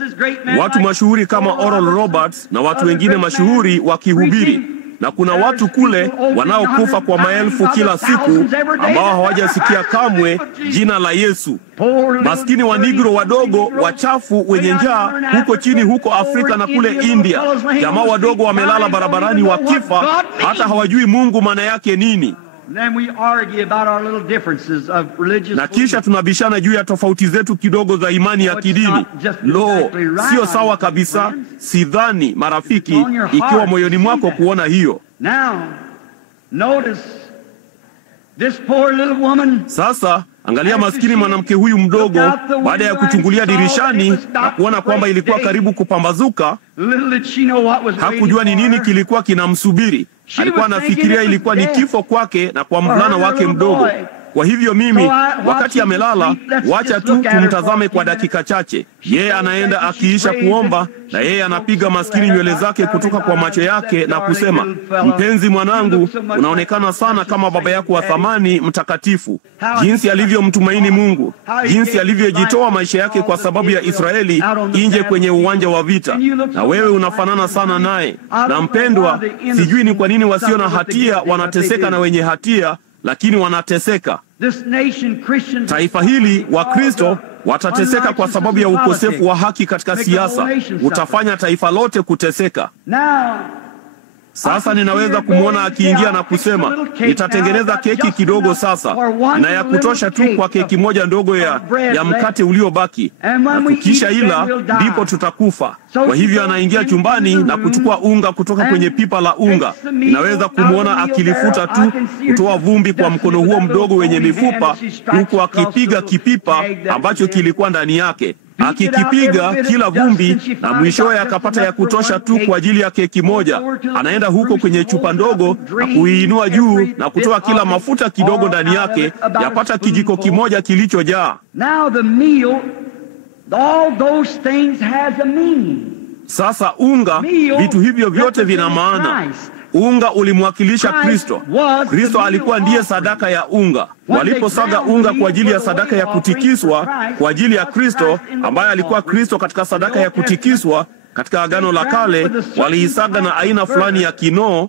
watu mashuhuri kama Oral Roberts na watu wengine mashuhuri wakihubiri. Na kuna watu kule wanaokufa kwa maelfu kila siku ambao hawajasikia kamwe jina la Yesu. Maskini wa Negro wadogo, wachafu, wenye njaa huko chini, huko Afrika na kule India. Jamaa wadogo wamelala barabarani wakifa, hata hawajui Mungu maana yake nini. Na kisha tunabishana juu ya tofauti zetu kidogo za imani ya kidini. Sio sawa kabisa. Sidhani, marafiki, ikiwa moyoni mwako kuona hiyo. Sasa angalia maskini mwanamke huyu mdogo, baada ya kuchungulia dirishani na kuona kwamba ilikuwa karibu kupambazuka, hakujua ni nini kilikuwa kinamsubiri. Alikuwa anafikiria ilikuwa ni kifo kwake na kwa mvulana wake mdogo. Kwa hivyo mimi, wakati amelala, wacha tu tumtazame kwa dakika chache. Yeye anaenda akiisha kuomba, na yeye anapiga maskini nywele zake kutoka kwa macho yake na kusema, mpenzi mwanangu, unaonekana sana kama baba yako wa thamani mtakatifu. Jinsi alivyomtumaini Mungu, jinsi alivyojitoa maisha yake kwa sababu ya Israeli nje kwenye uwanja wa vita. Na wewe unafanana sana naye. Na mpendwa, sijui ni kwa nini wasio na hatia wanateseka na wenye hatia, lakini wanateseka. Taifa hili, wa Kristo, watateseka kwa sababu ya ukosefu wa haki katika siasa. Utafanya taifa lote kuteseka. Sasa ninaweza kumwona akiingia na kusema, nitatengeneza keki kidogo sasa, na ya kutosha tu kwa keki moja ndogo ya mkate uliobaki, na tukisha ila ndipo tutakufa. Kwa hivyo anaingia chumbani na kuchukua unga kutoka kwenye pipa la unga. Ninaweza kumwona akilifuta tu, kutoa vumbi kwa mkono huo mdogo wenye mifupa, huku akipiga kipipa ambacho kilikuwa ndani yake, akikipiga kila vumbi, na mwishowe akapata ya kutosha tu kwa ajili ya keki moja. Anaenda huko kwenye chupa ndogo na kuiinua juu na kutoa kila mafuta kidogo ndani yake, yapata kijiko kimoja kilichojaa. Sasa unga, vitu hivyo vyote vina maana. Unga ulimwakilisha Kristo. Kristo alikuwa ndiye sadaka ya unga. Waliposaga unga kwa ajili ya sadaka ya kutikiswa kwa ajili ya Kristo, ambaye alikuwa Kristo katika sadaka ya kutikiswa katika Agano la Kale, waliisaga na aina fulani ya kinoo,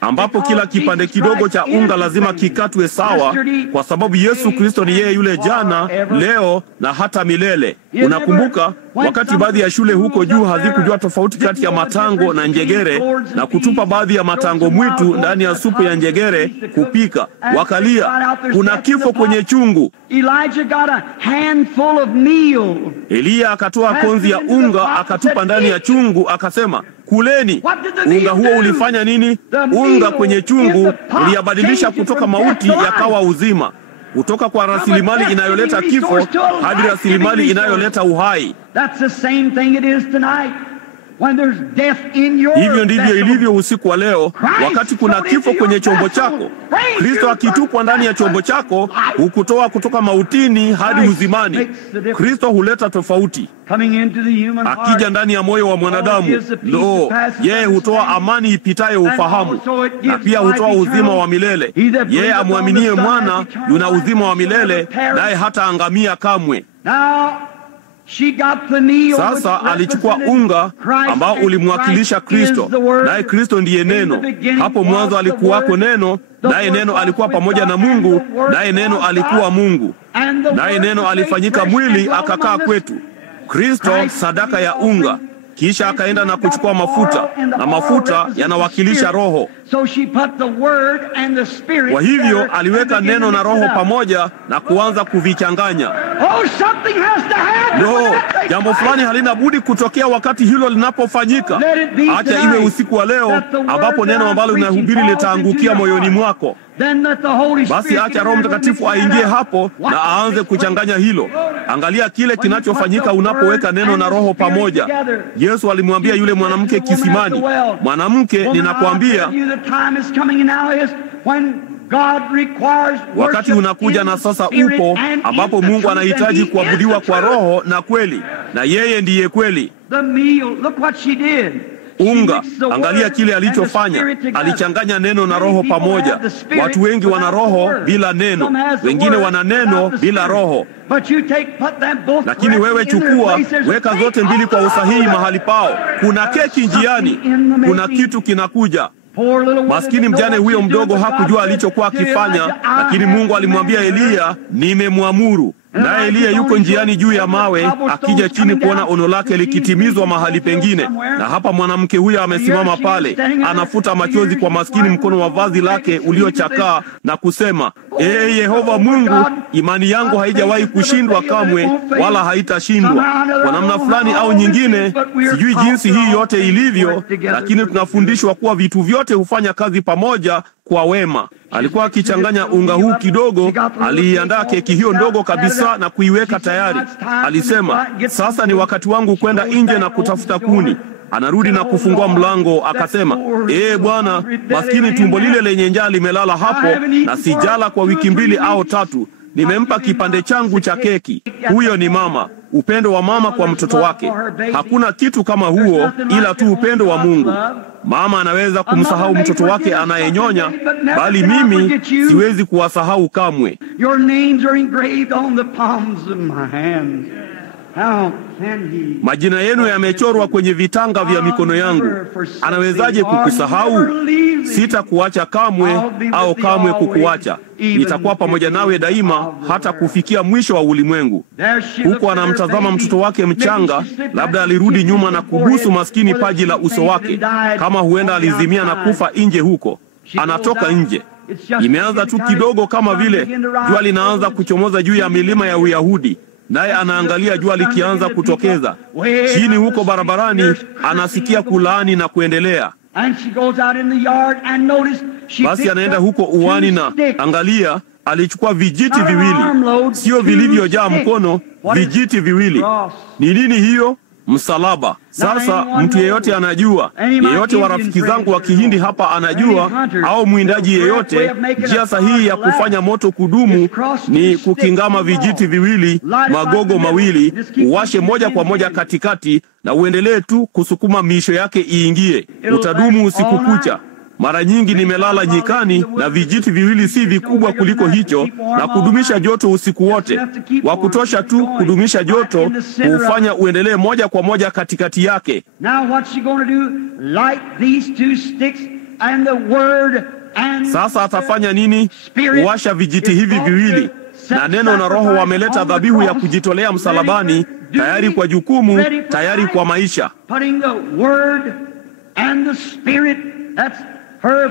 ambapo kila kipande kidogo cha unga lazima kikatwe sawa, kwa sababu Yesu Kristo ni yeye yule jana, leo na hata milele. Unakumbuka wakati baadhi ya shule huko juu hazikujua tofauti kati ya matango na njegere, na kutupa baadhi ya matango mwitu ndani ya supu ya njegere kupika, wakalia, kuna kifo kwenye chungu. Eliya akatoa konzi ya unga akatupa ndani ya chungu, akasema, kuleni. Unga huo ulifanya nini? Unga kwenye chungu uliyabadilisha kutoka mauti yakawa uzima, kutoka kwa rasilimali inayoleta kifo hadi rasilimali inayoleta uhai. Hivyo ndivyo ilivyo usiku wa leo. Wakati kuna kifo kwenye chombo chako, Kristo akitupwa ndani ya chombo chako hukutoa kutoka mautini hadi uzimani. Kristo huleta tofauti. Akija ndani ya moyo wa mwanadamu, yeye hutoa amani ipitayo ufahamu, na pia hutoa uzima wa milele. Yeye amwaminie mwana yuna uzima wa milele, naye hata angamia kamwe. Sasa alichukua unga ambao ulimwakilisha Kristo, naye Kristo ndiye neno. Hapo mwanzo alikuwako neno, naye neno alikuwa pamoja na Mungu, naye neno alikuwa Mungu, naye neno alifanyika mwili akakaa kwetu. Kristo sadaka ya unga. Kisha akaenda na kuchukua mafuta, na mafuta yanawakilisha Roho. Kwa hivyo aliweka neno na Roho pamoja na kuanza kuvichanganya. Jambo fulani halina budi kutokea wakati hilo linapofanyika. Acha iwe usiku wa leo ambapo neno ambalo linahubiri litaangukia moyoni mwako. Basi acha Roho Mtakatifu aingie hapo na aanze kuchanganya hilo. Angalia kile kinachofanyika unapoweka neno na Roho pamoja. Yesu alimwambia yule mwanamke kisimani, mwanamke, ninakwambia wakati unakuja na sasa upo, ambapo Mungu anahitaji kuabudiwa kwa roho na kweli, na yeye ndiye kweli. Unga, angalia kile alichofanya. Alichanganya neno na Roho pamoja. Watu wengi wana roho bila neno, wengine wana neno bila roho. Lakini wewe chukua, weka zote mbili kwa usahihi mahali pao. Kuna keki njiani, kuna kitu kinakuja. Maskini mjane huyo mdogo hakujua alichokuwa akifanya, lakini Mungu alimwambia Eliya, nimemwamuru. Naye Eliya yuko njiani juu ya mawe, akija chini kuona ono lake likitimizwa mahali pengine. Na hapa mwanamke huyo amesimama pale, anafuta machozi kwa maskini mkono wa vazi lake uliochakaa na kusema, Yehova Mungu, imani yangu haijawahi kushindwa kamwe, wala haitashindwa. Kwa namna fulani au nyingine, sijui jinsi hii yote ilivyo, lakini tunafundishwa kuwa vitu vyote hufanya kazi pamoja kwa wema. Alikuwa akichanganya unga huu kidogo, aliiandaa keki hiyo ndogo kabisa na kuiweka tayari. Alisema, sasa ni wakati wangu kwenda nje na kutafuta kuni. Anarudi na kufungua mlango, akasema, Bwana, maskini tumbo lile lenye njaa limelala hapo, na sijala kwa wiki 2 au 3. Nimempa kipande changu cha keki. Huyo ni mama, upendo wa mama kwa mtoto wake. Hakuna kitu kama huo ila tu upendo wa Mungu. Mama anaweza kumsahau mtoto wake anayenyonya, bali mimi siwezi kuwasahau kamwe. Majina yenu yamechorwa kwenye vitanga vya mikono yangu. Anawezaje kukusahau? Sitakuacha kamwe, au kamwe kukuacha. Nitakuwa pamoja nawe daima hata kufikia mwisho wa ulimwengu. Huko anamtazama mtoto wake mchanga, labda alirudi nyuma na kubusu maskini paji la uso wake, kama huenda alizimia na kufa nje huko. Anatoka nje. Imeanza tu kidogo, kama vile jua linaanza kuchomoza juu ya milima ya Uyahudi, naye anaangalia jua likianza kutokeza. Chini huko barabarani anasikia kulaani na kuendelea. Basi anaenda huko uwani na angalia, alichukua vijiti viwili, sio vilivyojaa mkono, vijiti viwili. Ni nini hiyo? Msalaba. Sasa mtu yeyote anajua, yeyote wa rafiki zangu wa Kihindi hapa anajua, au mwindaji yeyote, njia sahihi ya kufanya moto kudumu ni kukingama vijiti viwili, magogo mawili, uwashe moja kwa moja katikati na uendelee tu kusukuma miisho yake iingie. Utadumu usiku kucha. Mara nyingi nimelala nyikani na vijiti viwili si vikubwa kuliko hicho, na kudumisha joto usiku wote, wa kutosha tu kudumisha joto, kufanya uendelee moja kwa moja katikati yake. Sasa atafanya nini? Kuwasha vijiti hivi viwili, na neno na roho wameleta dhabihu ya kujitolea msalabani, tayari kwa jukumu, tayari kwa maisha.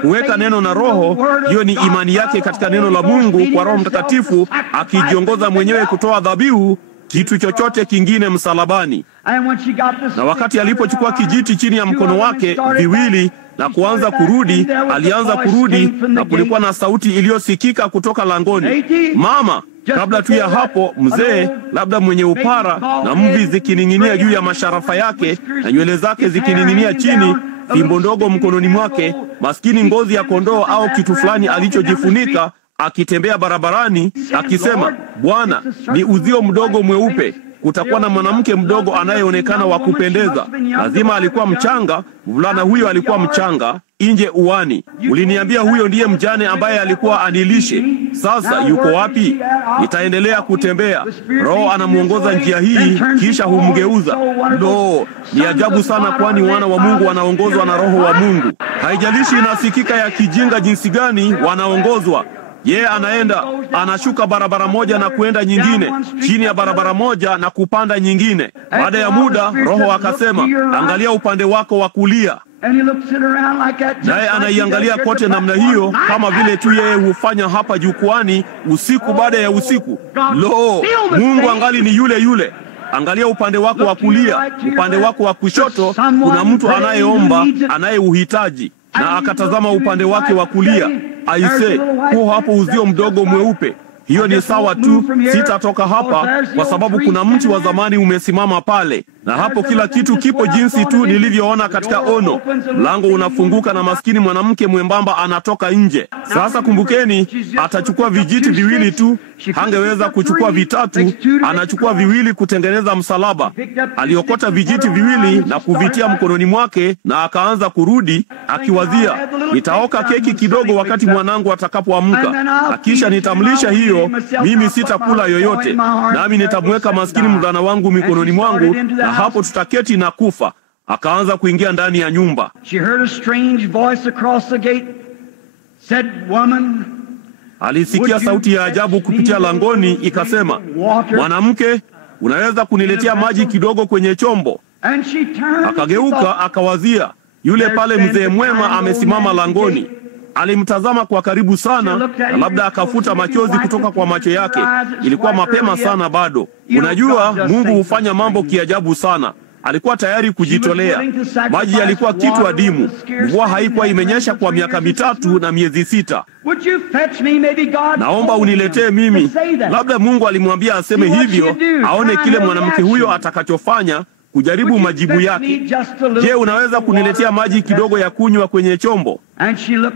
Kuweka neno na roho, hiyo ni imani yake katika neno la Mungu kwa Roho Mtakatifu, akijiongoza mwenyewe kutoa dhabihu, kitu chochote kingine msalabani. Na wakati alipochukua kijiti chini ya mkono wake viwili na kuanza kurudi, alianza kurudi, na kulikuwa na sauti iliyosikika kutoka langoni, "Mama!" Kabla tu ya hapo, mzee labda mwenye upara na mvi zikining'inia juu ya masharafa yake na nywele zake zikining'inia chini, fimbo ndogo mkononi mwake, maskini ngozi ya kondoo au kitu fulani alichojifunika, akitembea barabarani akisema, "Bwana, ni uzio mdogo mweupe." Kutakuwa na mwanamke mdogo anayeonekana wa kupendeza. Lazima alikuwa mchanga, mvulana huyo alikuwa mchanga, nje uwani. Uliniambia huyo ndiye mjane ambaye alikuwa anilishe. Sasa yuko wapi? Nitaendelea kutembea. Roho anamuongoza njia hii, kisha humgeuza. Lo, ni ajabu sana, kwani wana wa Mungu wanaongozwa na Roho wa Mungu. Haijalishi inasikika ya kijinga jinsi gani, wanaongozwa. Yeye anaenda, anashuka barabara moja na kuenda nyingine, chini ya barabara moja na kupanda nyingine. Baada ya muda, Roho akasema, "Angalia upande wako wa kulia." Naye anaiangalia kote namna hiyo, kama vile tu yeye hufanya hapa jukwani usiku baada ya usiku. Lo, Mungu angali ni yule yule. Angalia upande wako wa kulia, upande wako wa kushoto, kuna mtu anayeomba, anayeuhitaji. Na akatazama upande wake wa kulia. Aise, huo hapo uzio mdogo mweupe. Hiyo ni sawa tu, sitatoka hapa kwa sababu kuna mti wa zamani umesimama pale. Na hapo kila kitu kipo jinsi tu nilivyoona katika ono. Mlango unafunguka na maskini mwanamke mwembamba anatoka nje. Sasa kumbukeni, atachukua vijiti viwili tu, hangeweza kuchukua vitatu. Anachukua viwili kutengeneza msalaba. Aliokota vijiti viwili na kuvitia mkononi mwake, na akaanza kurudi akiwazia, "Nitaoka keki kidogo wakati mwanangu atakapoamka, na kisha nitamlisha hiyo, mimi sitakula yoyote, nami nitamweka maskini mvulana wangu mikononi mwangu, na hapo tutaketi na kufa." Akaanza kuingia ndani ya nyumba. Alisikia sauti ya ajabu kupitia langoni, ikasema, "Mwanamke, unaweza kuniletea maji kidogo kwenye chombo?" Akageuka akawazia, yule pale mzee mwema amesimama langoni. Alimtazama kwa karibu sana, na labda akafuta machozi kutoka kwa macho yake. Ilikuwa mapema sana bado. Unajua, Mungu hufanya mambo kiajabu sana. Alikuwa tayari kujitolea. Maji yalikuwa kitu adimu. Mvua haikuwa imenyesha kwa miaka 3 na miezi 6. "Naomba uniletee mimi." Labda Mungu alimwambia aseme hivyo, aone kile mwanamke huyo atakachofanya, kujaribu majibu yake. "Je, unaweza kuniletea maji kidogo ya kunywa kwenye chombo?"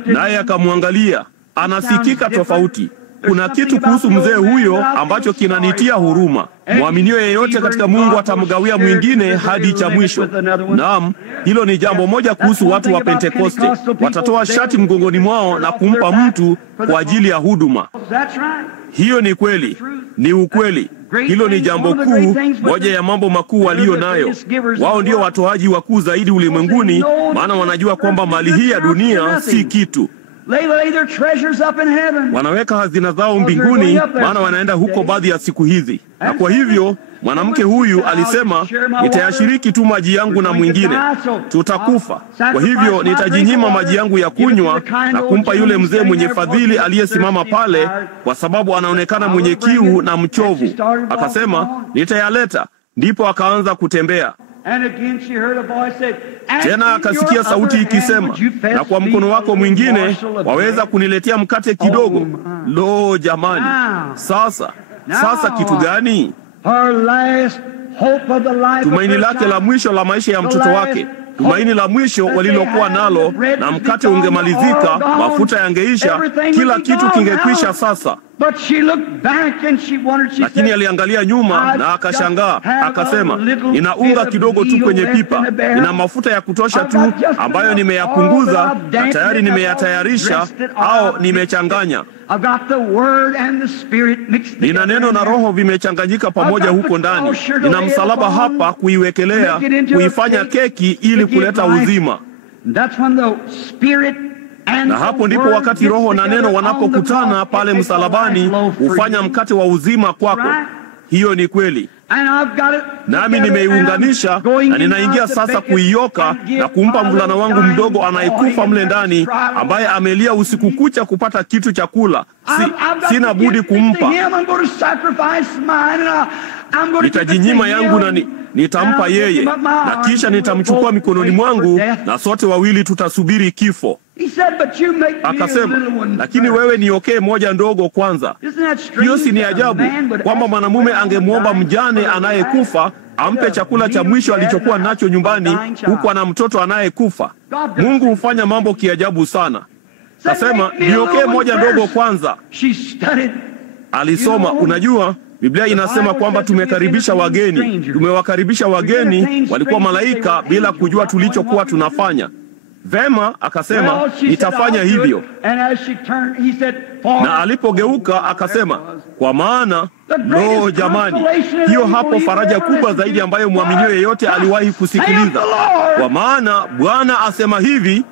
Naye akamwangalia. Anasikika tofauti. Kuna kitu kuhusu mzee huyo ambacho kinanitia huruma. Mwaminio yeyote katika Mungu atamgawia mwingine hadi cha mwisho. Naam, hilo ni jambo moja kuhusu watu wa Pentekoste. Watatoa shati mgongoni mwao na kumpa mtu kwa ajili ya huduma. Hiyo ni kweli, ni ukweli. Hilo ni jambo kuu, moja ya mambo makuu walio nayo. Wao ndio watoaji wakuu zaidi ulimwenguni, maana wanajua kwamba mali hii ya dunia si kitu. Wanaweka hazina zao mbinguni, maana wanaenda huko baadhi ya siku hizi. Na kwa hivyo mwanamke huyu alisema, nitayashiriki tu maji yangu na mwingine, tutakufa. Kwa hivyo nitajinyima maji yangu ya kunywa na kumpa yule mzee mwenye fadhili aliyesimama pale, kwa sababu anaonekana mwenye kiu na mchovu. Akasema, nitayaleta. Ndipo akaanza kutembea. Tena akasikia sauti ikisema, na kwa mkono wako mwingine waweza kuniletea mkate kidogo. Lo, jamani! Sasa kitu gani? Tumaini lake la mwisho la maisha ya mtoto wake, tumaini la mwisho walilokuwa nalo, na mkate ungemalizika, mafuta yangeisha, kila kitu kingekwisha sasa. Lakini aliangalia nyuma na akashangaa, akasema, nina unga kidogo tu kwenye pipa, nina mafuta ya kutosha tu ambayo nimeyapunguza na tayari nimeyatayarisha au nimechanganya. Nina neno na roho vimechanganyika pamoja huko ndani. Nina msalaba hapa kuiwekelea, kuifanya keki ili kuleta uzima. Na hapo ndipo wakati roho na neno wanapokutana pale msalabani, hufanya mkate wa uzima kwako. Hiyo ni kweli. Nami nimeiunganisha na ninaingia sasa kuioka na kumpa mvulana wangu mdogo anayekufa mle ndani, ambaye amelia usiku kucha kupata kitu cha kula. Sina budi kumpa. Nitajinyima yangu na nitampa yeye, na kisha nitamchukua mikononi mwangu, na sote wawili tutasubiri kifo. Akasema, lakini wewe niokee moja ndogo kwanza. Hiyo si ni ajabu kwamba mwanamume angemwomba mjane anayekufa ampe chakula cha mwisho alichokuwa nacho nyumbani, huku ana mtoto anayekufa? Mungu hufanya mambo kiajabu sana. Akasema, niokee moja ndogo kwanza. Alisoma. Unajua, Biblia inasema kwamba tumekaribisha wageni. Tumewakaribisha wageni, walikuwa malaika, bila kujua tulichokuwa tunafanya. Vema, akasema, nitafanya hivyo. Na alipogeuka akasema, kwa maana, lo jamani, hiyo hapo faraja kubwa zaidi ambayo mwaminio yeyote aliwahi kusikiliza. Kwa maana Bwana asema hivi.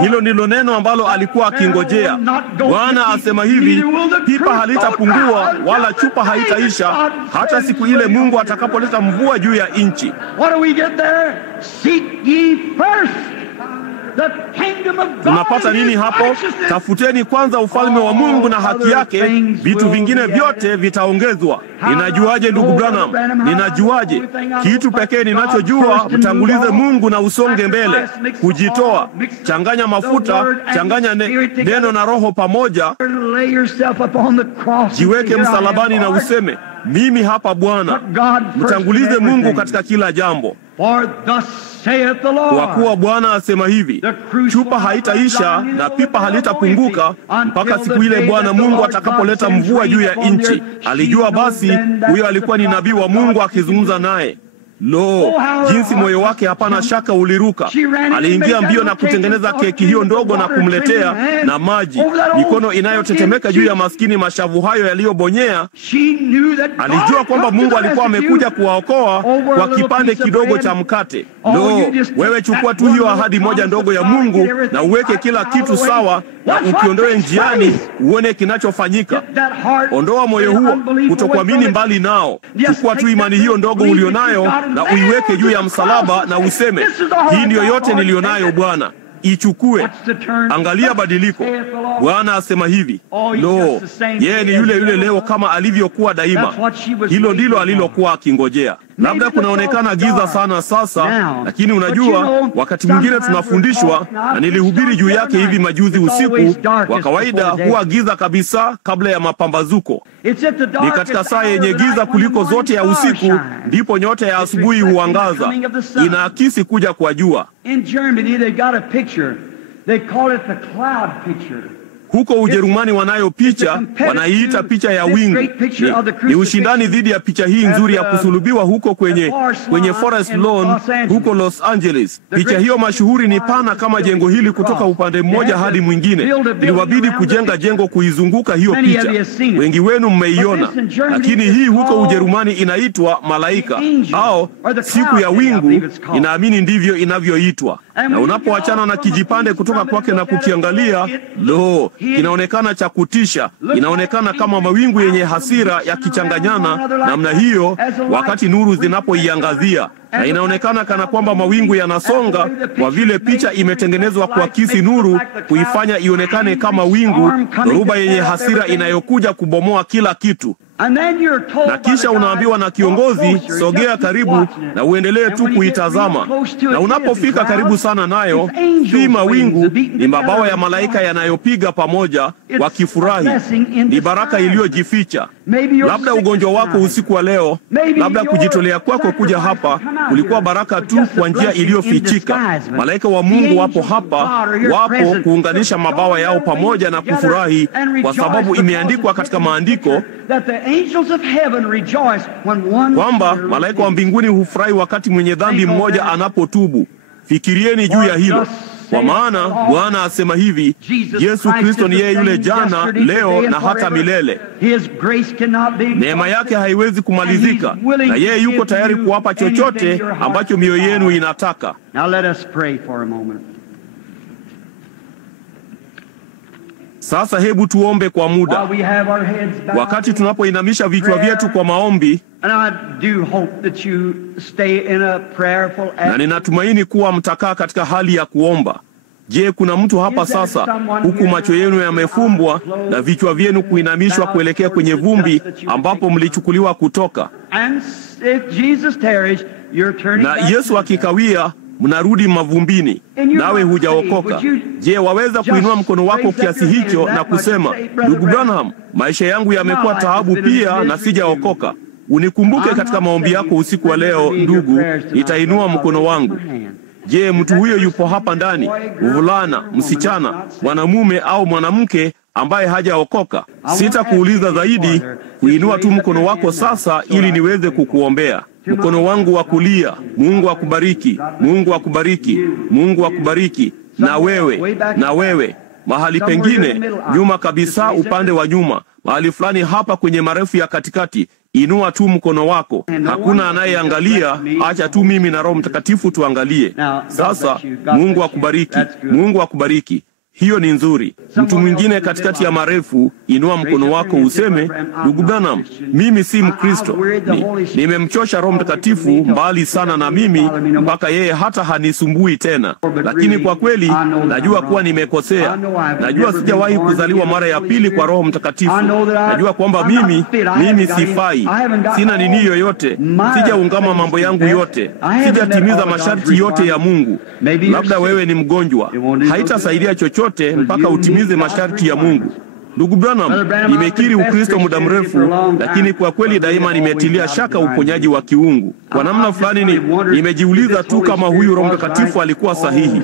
Hilo ndilo neno ambalo alikuwa akingojea. Bwana asema hivi, pipa halitapungua wala chupa haitaisha, hata siku ile Mungu atakapoleta mvua juu ya nchi. Tunapata nini hapo? Tafuteni kwanza ufalme wa Mungu na haki yake, vitu vingine vyote vitaongezwa. Ninajuaje ndugu Branham? Ninajuaje? Kitu pekee ninachojua, mtangulize Mungu na usonge mbele. Kujitoa, changanya mafuta, changanya neno na roho pamoja. Jiweke msalabani na useme, mimi hapa Bwana. Mtangulize Mungu katika kila jambo. Kwa kuwa Bwana asema hivi, chupa haitaisha na pipa halitapunguka mpaka siku ile Bwana Mungu atakapoleta mvua juu ya nchi. Alijua basi huyo alikuwa ni nabii wa Mungu akizungumza naye. Lo, jinsi moyo wake hapana shaka uliruka. Aliingia mbio na kutengeneza keki hiyo ndogo na kumletea na maji, mikono inayotetemeka juu ya maskini mashavu hayo yaliyobonyea. Alijua kwamba Mungu alikuwa amekuja kuwaokoa kwa kipande kidogo cha mkate. Lo, wewe chukua tu hiyo ahadi moja ndogo ya Mungu na uweke kila kitu sawa, na ukiondoe njiani uone kinachofanyika. Ondoa moyo huo kutokuamini mbali nao. Chukua tu imani hiyo ndogo ulionayo na uiweke juu ya msalaba na useme, hii ndiyo yote nilionayo Bwana. Ichukue. Angalia badiliko. Bwana asema hivi. Lo, yeye ni yule yule leo kama alivyokuwa daima. Hilo ndilo alilokuwa akingojea. Labda kunaonekana giza sana sasa, lakini unajua, wakati mwingine tunafundishwa, na nilihubiri juu yake hivi majuzi usiku, kwa kawaida huwa giza kabisa kabla ya mapambazuko. Ni katika saa yenye giza kuliko zote ya usiku ndipo nyota ya asubuhi huangaza. Inaakisi kuja kwa jua. Huko Ujerumani wanayo picha, wanaiita picha ya wingu. Ni ushindani dhidi ya picha hii nzuri ya kusulubiwa huko kwenye Forest Lawn huko Los Angeles. Picha hiyo mashuhuri ni pana kama jengo hili kutoka upande mmoja hadi mwingine. Iliwabidi kujenga jengo kuizunguka hiyo picha. Wengi wenu mmeiona. Lakini hii huko Ujerumani inaitwa malaika au siku ya wingu, inaamini ndivyo inavyoitwa. Na unapoachana na kijipande kutoka kwake na kukiangalia, kinaonekana cha kutisha. Inaonekana kama mawingu yenye hasira yakichanganyana namna hiyo wakati nuru zinapoiangazia. Na inaonekana kana kwamba mawingu yanasonga kwa vile picha imetengenezwa kuakisi nuru, kuifanya ionekane kama wingu, dhoruba yenye hasira inayokuja kubomoa kila kitu. Na kisha unaambiwa na kiongozi, sogea karibu na uendelee tu kuitazama. Na unapofika karibu sana nayo, si mawingu, ni mabawa ya malaika yanayopiga pamoja wakifurahi. Ni baraka iliyojificha. Labda ugonjwa wako usiku wa leo, labda kujitolea kwako kuja hapa kulikuwa baraka tu kwa njia iliyofichika. Malaika wa Mungu wapo hapa, wapo kuunganisha mabawa yao pamoja na kufurahi, kwa sababu imeandikwa katika maandiko kwamba malaika wa mbinguni hufurahi wakati mwenye dhambi mmoja anapotubu. Fikirieni juu ya hilo. Kwa maana Bwana asema hivi, Yesu Kristo ni yeye yule jana, leo na hata milele. Neema yake haiwezi kumalizika, na yeye yuko tayari kuwapa chochote ambacho mioyo yenu inataka. Sasa hebu tuombe kwa muda. Wakati tunapoinamisha vichwa vyetu kwa maombi, na ninatumaini kuwa mtakaa katika hali ya kuomba. Je, kuna mtu hapa sasa, huku macho yenu yamefumbwa na vichwa vyenu kuinamishwa kuelekea kwenye vumbi ambapo mlichukuliwa kutoka, na Yesu akikawia mnarudi mavumbini, nawe hujaokoka? Je, waweza kuinua mkono wako kiasi hicho na kusema, ndugu Branham, maisha yangu yamekuwa taabu pia na sijaokoka. Unikumbuke katika maombi yako usiku wa leo ndugu, nitainua mkono wangu. Je, mtu huyo yupo hapa ndani, mvulana, msichana, mwanamume au mwanamke ambaye hajaokoka? Sitakuuliza zaidi, kuinua tu mkono wako sasa ili niweze kukuombea. Mkono wangu wa kulia. Mungu akubariki. Mungu akubariki. Mungu akubariki. Na wewe. Mahali pengine nyuma kabisa, upande wa nyuma, mahali fulani hapa kwenye marefu ya katikati, inua tu mkono wako. Hakuna anayeangalia, acha tu mimi na Roho Mtakatifu tuangalie. Sasa Mungu akubariki. Mungu akubariki. Hiyo ni nzuri. Mtu mwingine katikati ya marefu, inua mkono wako useme, ndugu Branham, mimi si Mkristo. Nimemchosha Roho Mtakatifu mbali sana na mimi mpaka yeye hata hanisumbui tena. Lakini kwa kweli najua kuwa nimekosea. Najua sijawahi kuzaliwa mara ya pili kwa Roho Mtakatifu. Najua kwamba mimi sifai. Sina nini yoyote. Sijaungama mambo yangu yote. Sijatimiza masharti yote ya Mungu. Labda wewe ni mgonjwa. Haitasaidia chochote mpaka utimize masharti ya Mungu. Ndugu Branham, nimekiri Ukristo muda mrefu, lakini kwa kweli daima nimetilia shaka uponyaji wa kiungu. Kwa namna fulani nimejiuliza tu kama huyu Roho Mtakatifu alikuwa sahihi.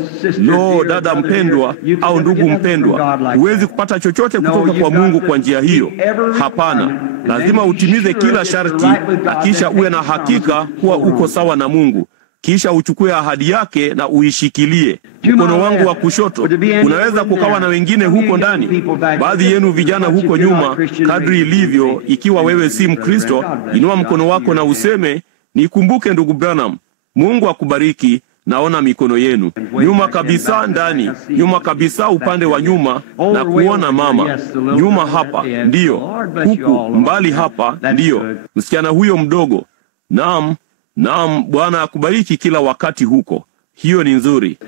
Dada mpendwa au ndugu mpendwa, huwezi kupata chochote kutoka kwa Mungu kwa njia hiyo. Hapana, lazima utimize kila sharti na kisha uwe na hakika kuwa uko sawa na Mungu. Kisha uchukue ahadi yake na uishikilie. Mkono wangu wa kushoto. Unaweza kukawa na wengine huko ndani, baadhi yenu vijana huko nyuma, kadri ilivyo. Ikiwa wewe si Mkristo, inua mkono wako na useme, nikumbuke ndugu Branham. Mungu akubariki. Naona mikono yenu nyuma kabisa, ndani nyuma kabisa, upande wa nyuma, na kuona mama nyuma hapa, ndiyo, huku mbali hapa, ndiyo, msichana huyo mdogo. Naam, Bwana akubariki kila wakati huko. Hiyo ni nzuri.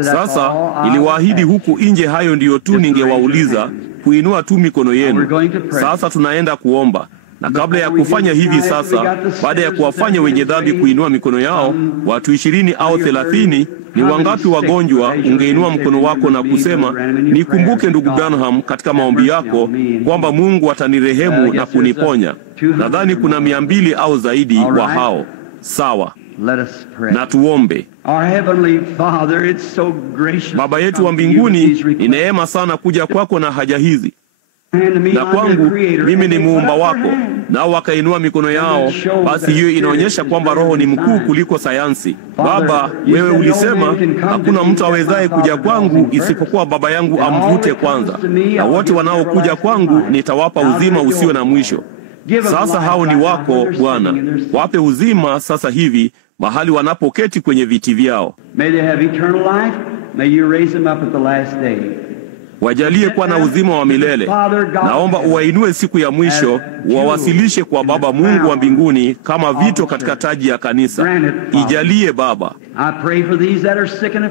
Sasa niliwaahidi huku nje, hayo ndiyo tu ningewauliza, kuinua tu mikono yenu. Sasa tunaenda kuomba. Na kabla ya kufanya hivi sasa, baada ya kuwafanya wenye dhambi kuinua mikono yao, watu 20 au 30, ni wangapi wagonjwa ungeinua mkono wako na kusema, nikumbuke ndugu Branham katika maombi yako kwamba Mungu atanirehemu na kuniponya? Nadhani kuna 200 au zaidi wa hao. Sawa. Let us pray. Na tuombe. Our Heavenly Father, it's so gracious. Baba yetu wa mbinguni, ni neema sana kuja kwako na haja hizi. Na kwangu, mimi ni muumba wako, nao wakainua mikono yao, basi hiyo inaonyesha kwamba Roho ni mkuu kuliko sayansi. Baba, wewe ulisema, hakuna mtu awezaye kuja kwangu isipokuwa Baba yangu amvute kwanza, na wote wanaokuja kwangu nitawapa uzima usio na mwisho. Sasa hao ni wako, Bwana. Wape uzima sasa hivi, mahali wanapoketi kwenye viti vyao. May they have eternal life. May you raise them up at the last day. Wajalie kuwa na uzima wa milele. Naomba uwainue siku ya mwisho, uwawasilishe kwa Baba Mungu wa mbinguni kama vito katika taji ya kanisa. Ijalie Baba.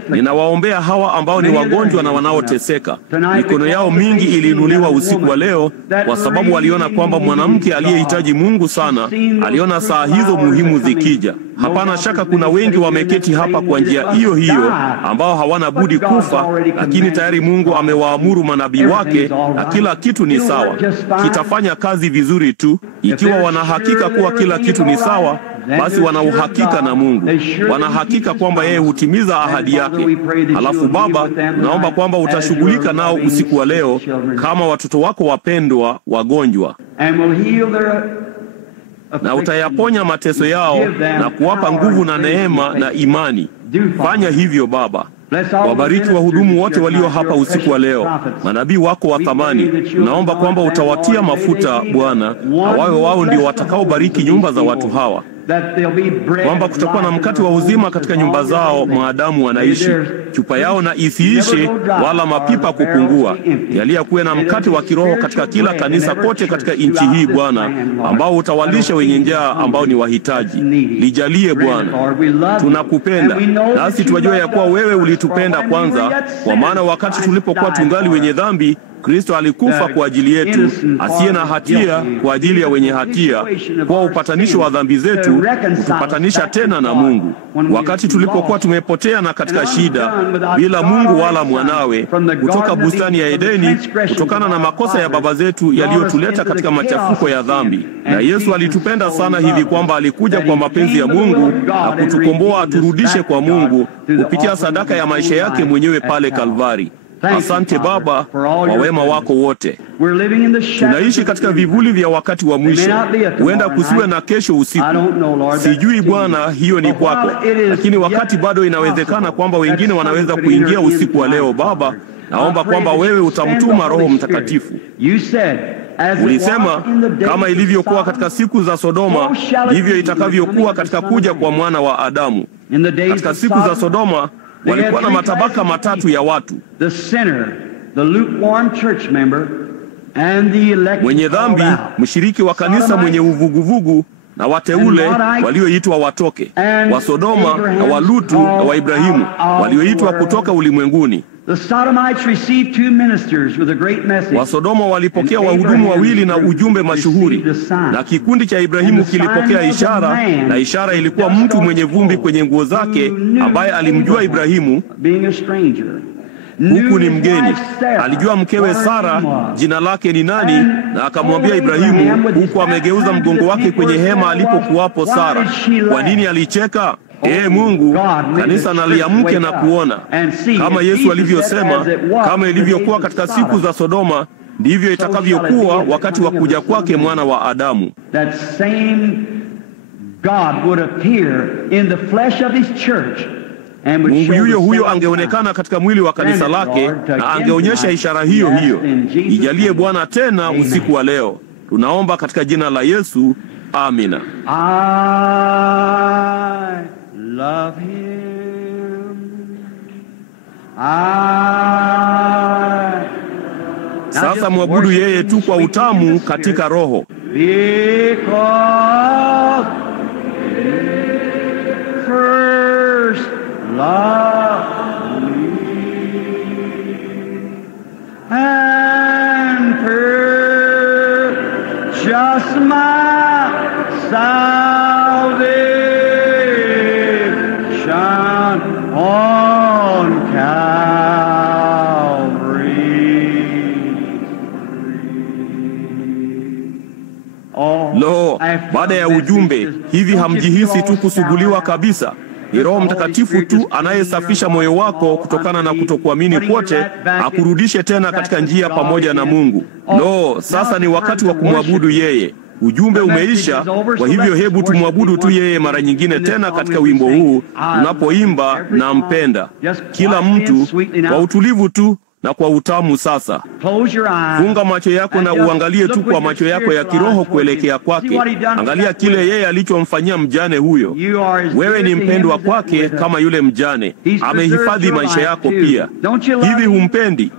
Ninawaombea hawa ambao ni wagonjwa na wanaoteseka. Mikono yao mingi iliinuliwa usiku wa leo kwa sababu waliona kwamba mwanamke aliyehitaji Mungu sana aliona saa hizo muhimu zikija. Hapana shaka kuna wengi wameketi hapa kwa njia hiyo hiyo ambao hawana budi kufa, lakini tayari Mungu amewaamuru manabii wake na kila kitu ni sawa. Kitafanya kazi vizuri tu. Ikiwa wanahakika kuwa kila kitu ni sawa, basi wana uhakika na Mungu. Wanahakika kwamba yeye hutimiza ahadi yake. Halafu Baba, naomba kwamba utashughulika nao usiku wa leo kama watoto wako wapendwa wagonjwa, na utayaponya mateso yao na kuwapa nguvu na neema na imani. Fanya hivyo Baba. Wabariki wahudumu wote walio hapa usiku wa leo, manabii wako wa thamani. Naomba kwamba utawatia mafuta Bwana, na wao ndio watakaobariki nyumba za watu hawa, kwamba kutakuwa na mkate wa uzima katika nyumba zao maadamu wanaishi. Chupa yao na isiishe wala mapipa kupungua. Jalia kuwe na mkate wa kiroho katika kila kanisa kote katika nchi hii Bwana, ambao utawalisha wenye njaa ambao ni wahitaji. Lijalie Bwana. Tunakupenda, nasi tunajua ya kuwa wewe ulitupenda kwanza, kwa maana wakati tulipokuwa tungali wenye dhambi, Kristo alikufa kwa ajili yetu, asiye na hatia kwa ajili ya wenye hatia, kwa upatanisho wa dhambi zetu, kutupatanisha tena na Mungu. Wakati tulipokuwa tumepotea na katika shida, bila Mungu wala mwanawe, kutoka bustani ya Edeni, kutokana na makosa ya baba zetu yaliyotuleta katika machafuko ya dhambi. Na Yesu alitupenda sana hivi kwamba alikuja kwa mapenzi ya Mungu na kutukomboa aturudishe kwa Mungu kupitia sadaka ya maisha yake mwenyewe pale Kalvari. Asante Baba kwa wema wako wote. Tunaishi katika vivuli vya wakati wa mwisho. Huenda kusiwe na kesho usiku. Sijui Bwana, hiyo ni kwako. Lakini wakati bado inawezekana kwamba wengine wanaweza kuingia usiku wa leo Baba, naomba kwamba wewe utamtuma Roho Mtakatifu. Ulisema kama ilivyokuwa katika siku za Sodoma, ndivyo itakavyokuwa katika kuja kwa Mwana wa Adamu. Katika siku za Sodoma walikuwa na matabaka matatu ya watu: mwenye dhambi, mshiriki wa kanisa mwenye uvuguvugu, na wateule walioitwa watoke, wa Sodoma na wa Lutu na wa Ibrahimu walioitwa kutoka ulimwenguni. Wasodoma walipokea wahudumu wawili na ujumbe mashuhuri, na kikundi cha Ibrahimu kilipokea ishara, na ishara ilikuwa mtu mwenye vumbi kwenye nguo zake ambaye alimjua Ibrahimu huku ni mgeni. Alijua mkewe Sara jina lake ni nani, na akamwambia Ibrahimu huku amegeuza mgongo wake kwenye hema alipokuwapo Sara. Kwa nini alicheka? Mungu, kanisa naliamke na kuona. Kama Yesu alivyosema, kama ilivyokuwa katika siku za Sodoma, ndivyo itakavyokuwa wakati wa kuja kwake Mwana wa Adamu. Mungu yuyo huyo angeonekana katika mwili wa kanisa lake, na angeonyesha ishara hiyo hiyo. Ijalie Bwana tena usiku wa leo. Tunaomba katika jina la Yesu. Amina. Love him. Sasa mwabudu yeye tu kwa utamu katika roho. Because first love me and purchase my salvation on Calvary. Lo, baada ya ujumbe, hivi hamjihisi tu kusuguliwa kabisa? Ni Roho Mtakatifu tu anayesafisha moyo wako kutokana na kutokuamini kwote, akurudishe tena katika njia pamoja na Mungu. Lo, sasa ni wakati wa kumwabudu yeye. Ujumbe umeisha, kwa hivyo hebu tumwabudu tu yeye mara nyingine tena katika wimbo huu tunapoimba na mpenda. Kila mtu kwa utulivu tu na kwa utamu. Sasa funga macho yako na uangalie tu kwa macho yako ya kiroho kuelekea kwake. Angalia kile yeye alichomfanyia mjane huyo. Wewe ni mpendwa kwake kama yule mjane. Amehifadhi maisha yako pia. Hivi humpendi?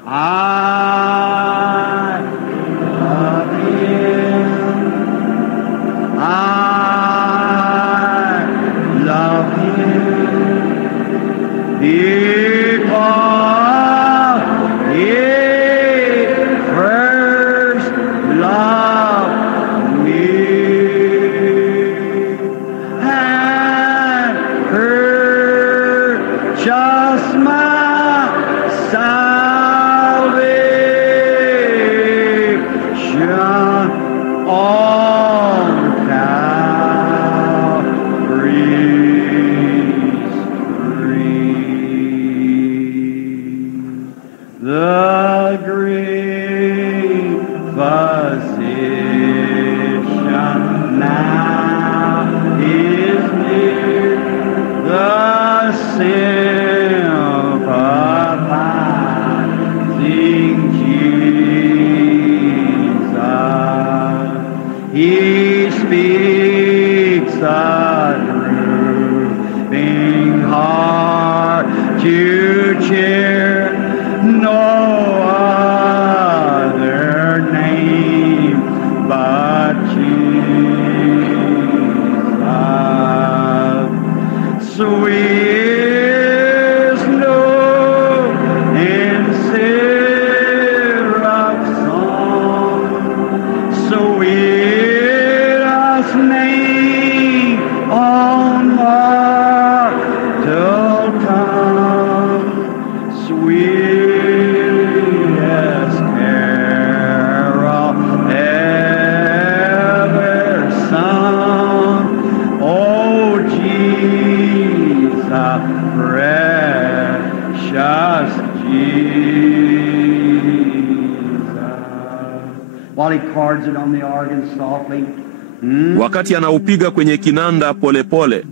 Wakati anaupiga kwenye kinanda polepole.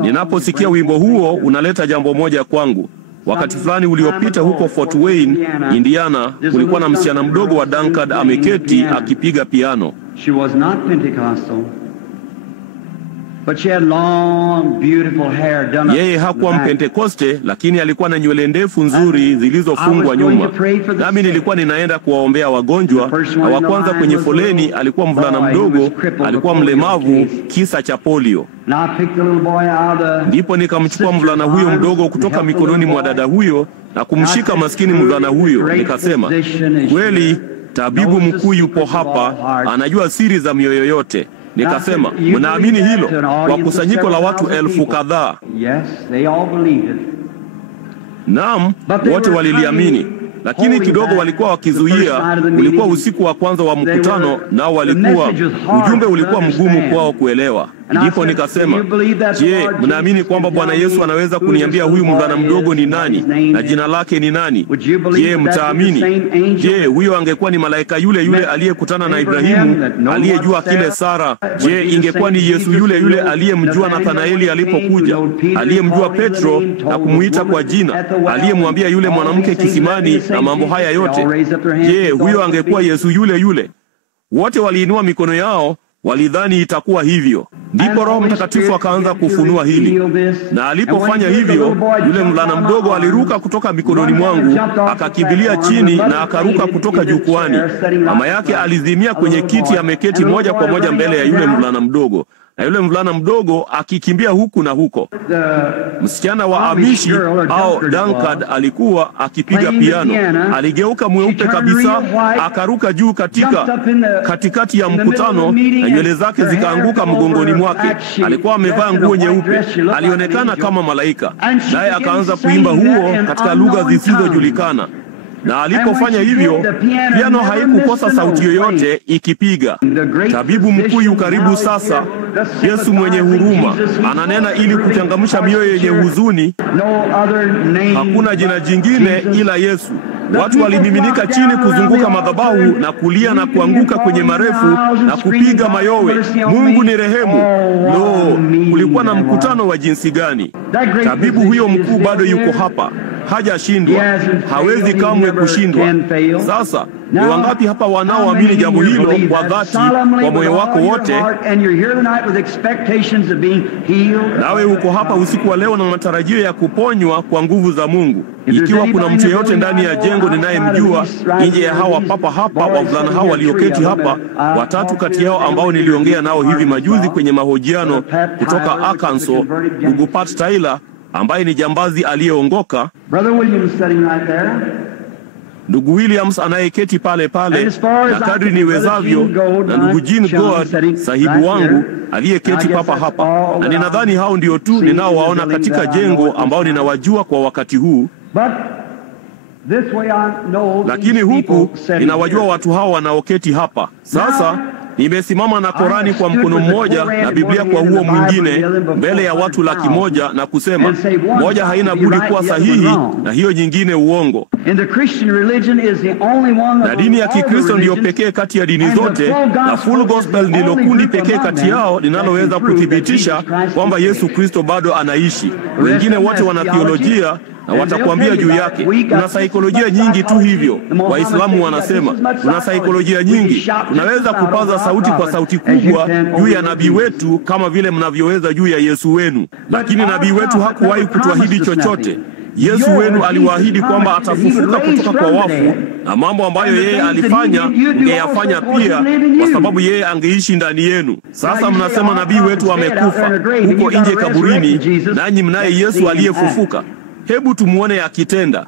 Ninaposikia wimbo huo unaleta jambo moja kwangu. Wakati fulani uliopita huko Fort Wayne, Indiana, kulikuwa na msichana mdogo wa Dunkard ameketi akipiga piano. She was not Pentecostal. But she had long, beautiful hair done up. Yeye hakuwa Mpentekoste, lakini alikuwa na nywele ndefu nzuri zilizofungwa nyuma. Nami nilikuwa ninaenda kuwaombea wagonjwa, na wa kwanza kwenye foleni alikuwa mvulana mdogo, alikuwa mlemavu kisa cha polio. Ndipo nikamchukua mvulana huyo mdogo kutoka mikononi mwa dada huyo na kumshika maskini mvulana huyo. Nikasema, kweli tabibu mkuu yupo hapa, anajua siri za mioyo yote. Nikasema, mnaamini hilo? Kwa kusanyiko la watu 1000 kadhaa. Naam, wote waliliamini. Lakini kidogo walikuwa wakizuia. Ulikuwa usiku wa kwanza wa mkutano, nao ujumbe ulikuwa mgumu kwao kuelewa. Ndipo nikasema, je, mnaamini kwamba Bwana Yesu anaweza kuniambia huyu mvulana mdogo ni nani na jina lake ni nani? Je, mtaamini? Je, huyo angekuwa ni malaika yule yule aliyekutana na Ibrahimu, aliyejua kile Sara? Je, ingekuwa ni Yesu yule yule aliyemjua Nathanaeli alipokuja, aliyemjua Petro na kumuita kwa jina, aliyemwambia yule mwanamke kisimani na mambo haya yote? Je, huyo angekuwa Yesu yule yule? Wote waliinua mikono yao, walidhani itakuwa hivyo. Ndipo Roho Mtakatifu akaanza kufunua hili. Na alipofanya hivyo, yule mvulana mdogo aliruka kutoka mikononi mwangu, akakimbilia chini na akaruka kutoka jukwani. Mama yake alizimia kwenye kiti, ameketi moja kwa moja mbele ya yule mvulana mdogo, na yule mvulana mdogo akikimbia huku na huko. Msichana wa Amishi au Dunkard alikuwa akipiga piano. Aligeuka mweupe kabisa, akaruka juu katikati ya mkutano, na nywele zake zikaanguka mgongoni mwake. Alikuwa amevaa nguo nyeupe, alionekana kama malaika. Naye akaanza kuimba huo katika lugha zisizojulikana. Na alipofanya hivyo, piano haikukosa sauti yoyote ikipiga. Tabibu mkuu yu karibu sasa. Yesu mwenye huruma ananena ili kuchangamsha mioyo yenye huzuni. Hakuna jina jingine ila Yesu. Watu walimiminika chini kuzunguka madhabahu na kulia na kuanguka kwenye marefu na kupiga mayowe, Mungu ni rehemu. Lo, kulikuwa na mkutano wa jinsi gani! Tabibu huyo mkuu bado yuko hapa. Hajashindwa, hawezi kamwe kushindwa. Sasa ni wangapi hapa wanaoamini jambo hilo kwa dhati, kwa moyo wako wote? Nawe uko hapa usiku wa leo na matarajio ya kuponywa kwa nguvu za Mungu. Ikiwa kuna mtu yeyote ndani ya jengo ninayemjua nje ya hawa papa hapa, wavulana hawa walioketi hapa, watatu kati yao ambao niliongea nao hivi majuzi kwenye mahojiano kutoka Arkansas, ndugu Pat Tyler ambaye ni jambazi aliyeongoka, ndugu Williams anayeketi pale pale, na kadri niwezavyo, na ndugu Jean God sahibu wangu aliyeketi papa hapa. Na ninadhani hao ndio tu ninaowaona katika jengo ambao ninawajua kwa wakati huu. Lakini huku ninawajua watu hao wanaoketi hapa. Sasa nimesimama na Korani kwa mkono mmoja na Biblia kwa huo mwingine mbele ya watu 100,000 na kusema, moja haina budi kuwa sahihi na hiyo nyingine uongo. Na dini ya Kikristo ndiyo pekee kati ya dini zote, na Full Gospel ndilo kundi pekee kati yao linaloweza kuthibitisha kwamba Yesu Kristo bado anaishi. Wengine wote wana theolojia na watakwambia juu yake. Tuna saikolojia nyingi tu hivyo. Waislamu wanasema tuna saikolojia nyingi. Tunaweza kupaza sauti kwa sauti kubwa juu ya nabii wetu kama vile mnavyoweza juu ya Yesu wenu. Lakini nabii wetu hakuwahi kutuahidi chochote. Yesu wenu aliwaahidi kwamba atafufuka kutoka kwa wafu, na mambo ambayo yeye alifanya mngeyafanya pia, kwa sababu yeye angeishi ndani yenu. Sasa mnasema nabii wetu amekufa huko nje kaburini, nanyi mnaye Yesu aliyefufuka. Hebu tumuone akitenda.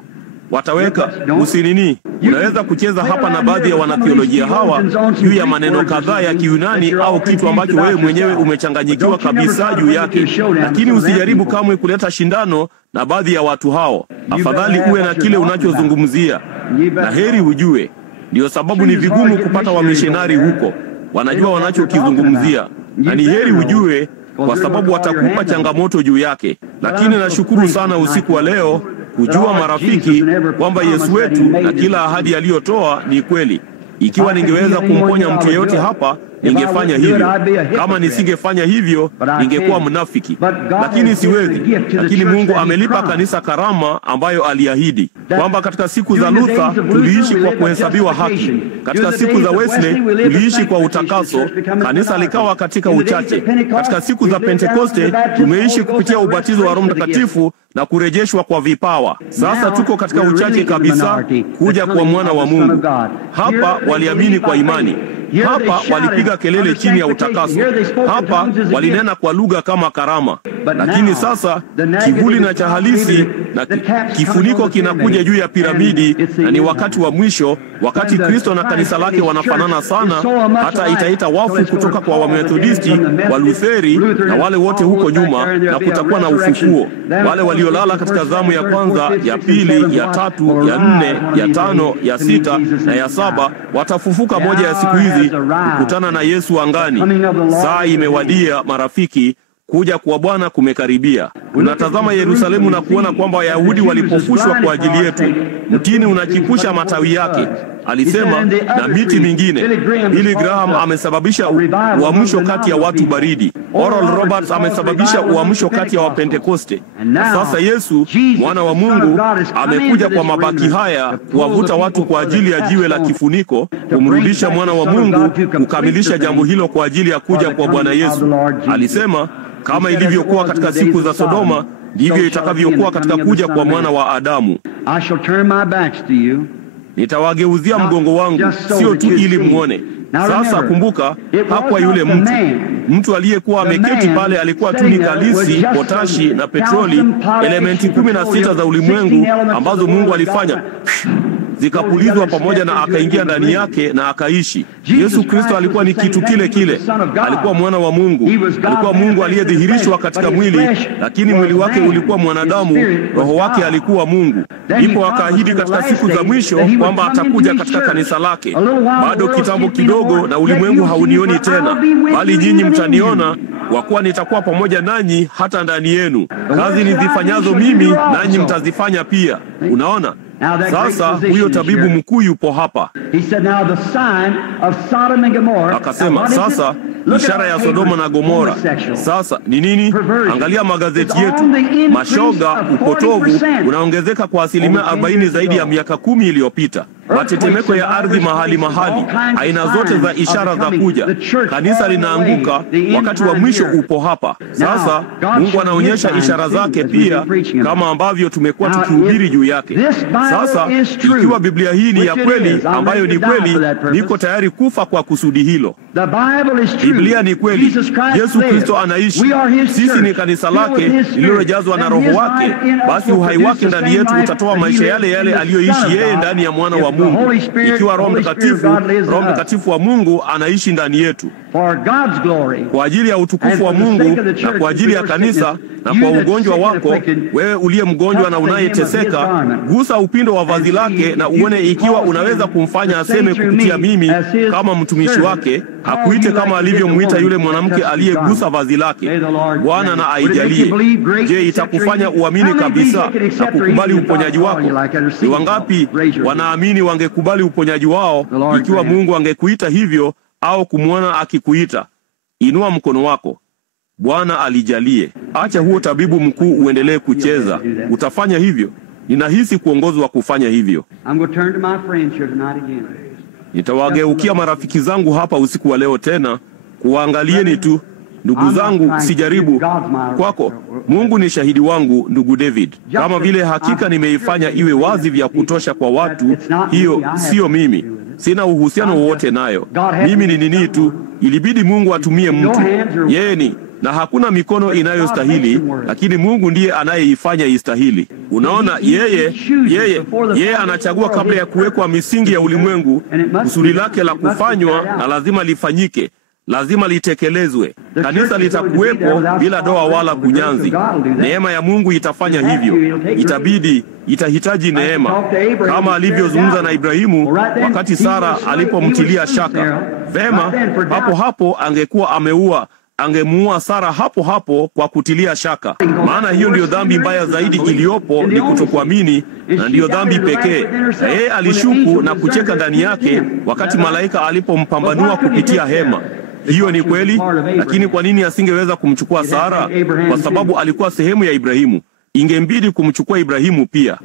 Wataweka usinini. Unaweza kucheza hapa na baadhi ya wanatheolojia hawa juu ya maneno kadhaa ya Kiyunani au kitu ambacho wewe mwenyewe umechanganyikiwa kabisa juu yake, lakini usijaribu kamwe kuleta shindano na baadhi ya watu hao. Afadhali uwe na kile unachozungumzia, na heri ujue. Ndio sababu ni vigumu kupata wamishonari huko. Wanajua wanachokizungumzia, na ni heri ujue, kwa sababu watakupa changamoto juu yake. Lakini nashukuru sana usiku wa leo kujua, marafiki, kwamba Yesu wetu na kila ahadi aliyotoa ni kweli. Ikiwa ningeweza kumponya mtu yeyote hapa, ningefanya hivyo. Kama nisingefanya hivyo, ningekuwa mnafiki. Lakini siwezi. Lakini Mungu amelipa kanisa karama ambayo aliahidi. Kwamba katika siku za Luther tuliishi kwa kuhesabiwa haki. Katika siku za Wesley tuliishi kwa utakaso, kanisa likawa katika uchache. Katika siku za Pentekoste tumeishi kupitia ubatizo wa Roho Mtakatifu na kurejeshwa kwa vipawa. Sasa tuko katika uchache kabisa kuja kwa mwana wa Mungu. Hapa waliamini kwa imani. Hapa walipiga kelele chini ya utakaso. Hapa walinena kwa lugha kama karama. Lakini sasa kivuli na cha halisi na kifuniko kinakuja juu ya piramidi, na ni wakati wa mwisho, wakati Kristo na kanisa lake wanafanana sana, hata itaita wafu kutoka kwa Wamethodisti, Walutheri na wale wote huko nyuma, na kutakuwa na ufufuo. Wale waliolala katika zamu ya kwanza, ya pili, ya tatu, ya nne, ya tano, ya sita na ya saba watafufuka moja ya siku hizi kukutana na Yesu angani. Saa imewadia, marafiki. Kuja kwa Bwana kumekaribia. Tunatazama Yerusalemu na kuona kwamba Wayahudi walipofushwa kwa ajili yetu. Mtini unachipusha matawi yake, alisema, na miti mingine. Billy Graham amesababisha uamsho kati ya watu baridi. Oral Roberts amesababisha uamsho kati ya Wapentekoste. Na sasa Yesu, mwana wa Mungu, amekuja kwa mabaki haya kuwavuta watu kwa ajili ya jiwe la kifuniko, kumrudisha mwana wa Mungu, kukamilisha jambo hilo kwa ajili ya kuja kwa Bwana Yesu. Alisema, kama ilivyokuwa katika siku za Sodoma, ndivyo itakavyokuwa katika kuja kwa mwana wa Adamu. Nitawageuzia mgongo wangu, sio tu ili muone. Sasa kumbuka, hakuwa yule mtu aliyekuwa ameketi pale, alikuwa tu ni kalisi, potashi na petroli, elementi 16 za ulimwengu ambazo Mungu alifanya zikapulizwa pamoja na akaingia ndani yake na akaishi. Yesu Kristo alikuwa ni kitu kile kile. Alikuwa mwana wa Mungu. Alikuwa Mungu aliyedhihirishwa katika mwili, lakini mwili wake ulikuwa mwanadamu, roho wake alikuwa Mungu. Ndipo akaahidi katika siku za mwisho kwamba atakuja katika kanisa lake. Bado kitambo kidogo na ulimwengu haunioni tena, bali nyinyi mtaniona, kwa kuwa nitakuwa pamoja nanyi hata ndani yenu. Kazi nizifanyazo mimi nanyi mtazifanya pia. Unaona? Sasa huyo tabibu mkuu yupo hapa. Akasema, sasa ishara ya Sodoma na Gomora. Sasa ni nini? Angalia magazeti yetu. Mashoga, upotovu unaongezeka kwa 40% zaidi ya miaka 10 iliyopita. Matetemeko ya ardhi mahali, aina zote za ishara za kuja. Kanisa linaanguka, wakati wa mwisho upo hapa. Sasa Mungu anaonyesha ishara zake pia, kama ambavyo tumekuwa tukihubiri juu yake. Sasa ikiwa Biblia hii ni ya kweli, ambayo ni kweli, niko tayari kufa kwa kusudi hilo. Biblia ni kweli. Yesu Kristo anaishi. Sisi ni kanisa lake lililojazwa na roho wake. Basi uhai wake ndani yetu utatoa maisha yale yale aliyoishi yeye ndani ya mwana wa Mungu. Ikiwa Roho Mtakatifu wa Mungu anaishi ndani yetu kwa ajili ya utukufu wa Mungu na kwa ajili ya kanisa. Na kwa ugonjwa wako, wewe uliye mgonjwa na unayeteseka, gusa upindo wa vazi lake na uone ikiwa unaweza kumfanya aseme kupitia mimi kama mtumishi wake, akuite kama alivyomuita yule mwanamke aliyegusa vazi lake. Bwana na aijalie. Je, itakufanya uamini kabisa na kukubali uponyaji wako? Ni wangapi wanaamini wangekubali uponyaji wao ikiwa Mungu angekuita hivyo au kumwona akikuita? Inua mkono wako. Bwana alijalie. Acha huo tabibu mkuu uendelee kucheza. Utafanya hivyo. Ninahisi kuongozwa kufanya hivyo. Nitawageukia marafiki zangu hapa usiku wa leo tena, kuwaangalieni tu. Ndugu zangu, sijaribu kwako. Mungu ni shahidi wangu, ndugu David. Kama vile hakika nimeifanya iwe wazi vya kutosha kwa watu, hiyo sio mimi. Sina uhusiano wowote nayo. Mimi ni nini tu. Ilibidi Mungu atumie mtu. Yeye ni, na hakuna mikono inayostahili, lakini Mungu ndiye anayeifanya istahili. Unaona, yeye anachagua kabla ya kuwekwa misingi ya ulimwengu. Kusudi lake la kufanywa na lazima lifanyike. Lazima litekelezwe. Kanisa litakuwepo bila doa wala kunyanzi. Neema ya Mungu itafanya hivyo. Itahitaji neema, kama alivyozungumza na Ibrahimu wakati Sara alipomtilia shaka. Vema, hapo angemuua Sara hapo kwa kutilia shaka. Maana hiyo ndiyo dhambi mbaya zaidi iliyopo, ni kutokuamini, na ndiyo dhambi pekee. Na yeye alishuku na kucheka ndani yake wakati malaika alipompambanua kupitia hema. Hiyo ni kweli, lakini kwa nini asingeweza kumchukua Sara? Kwa sababu alikuwa sehemu ya Ibrahimu. Ingembidi kumchukua Ibrahimu pia.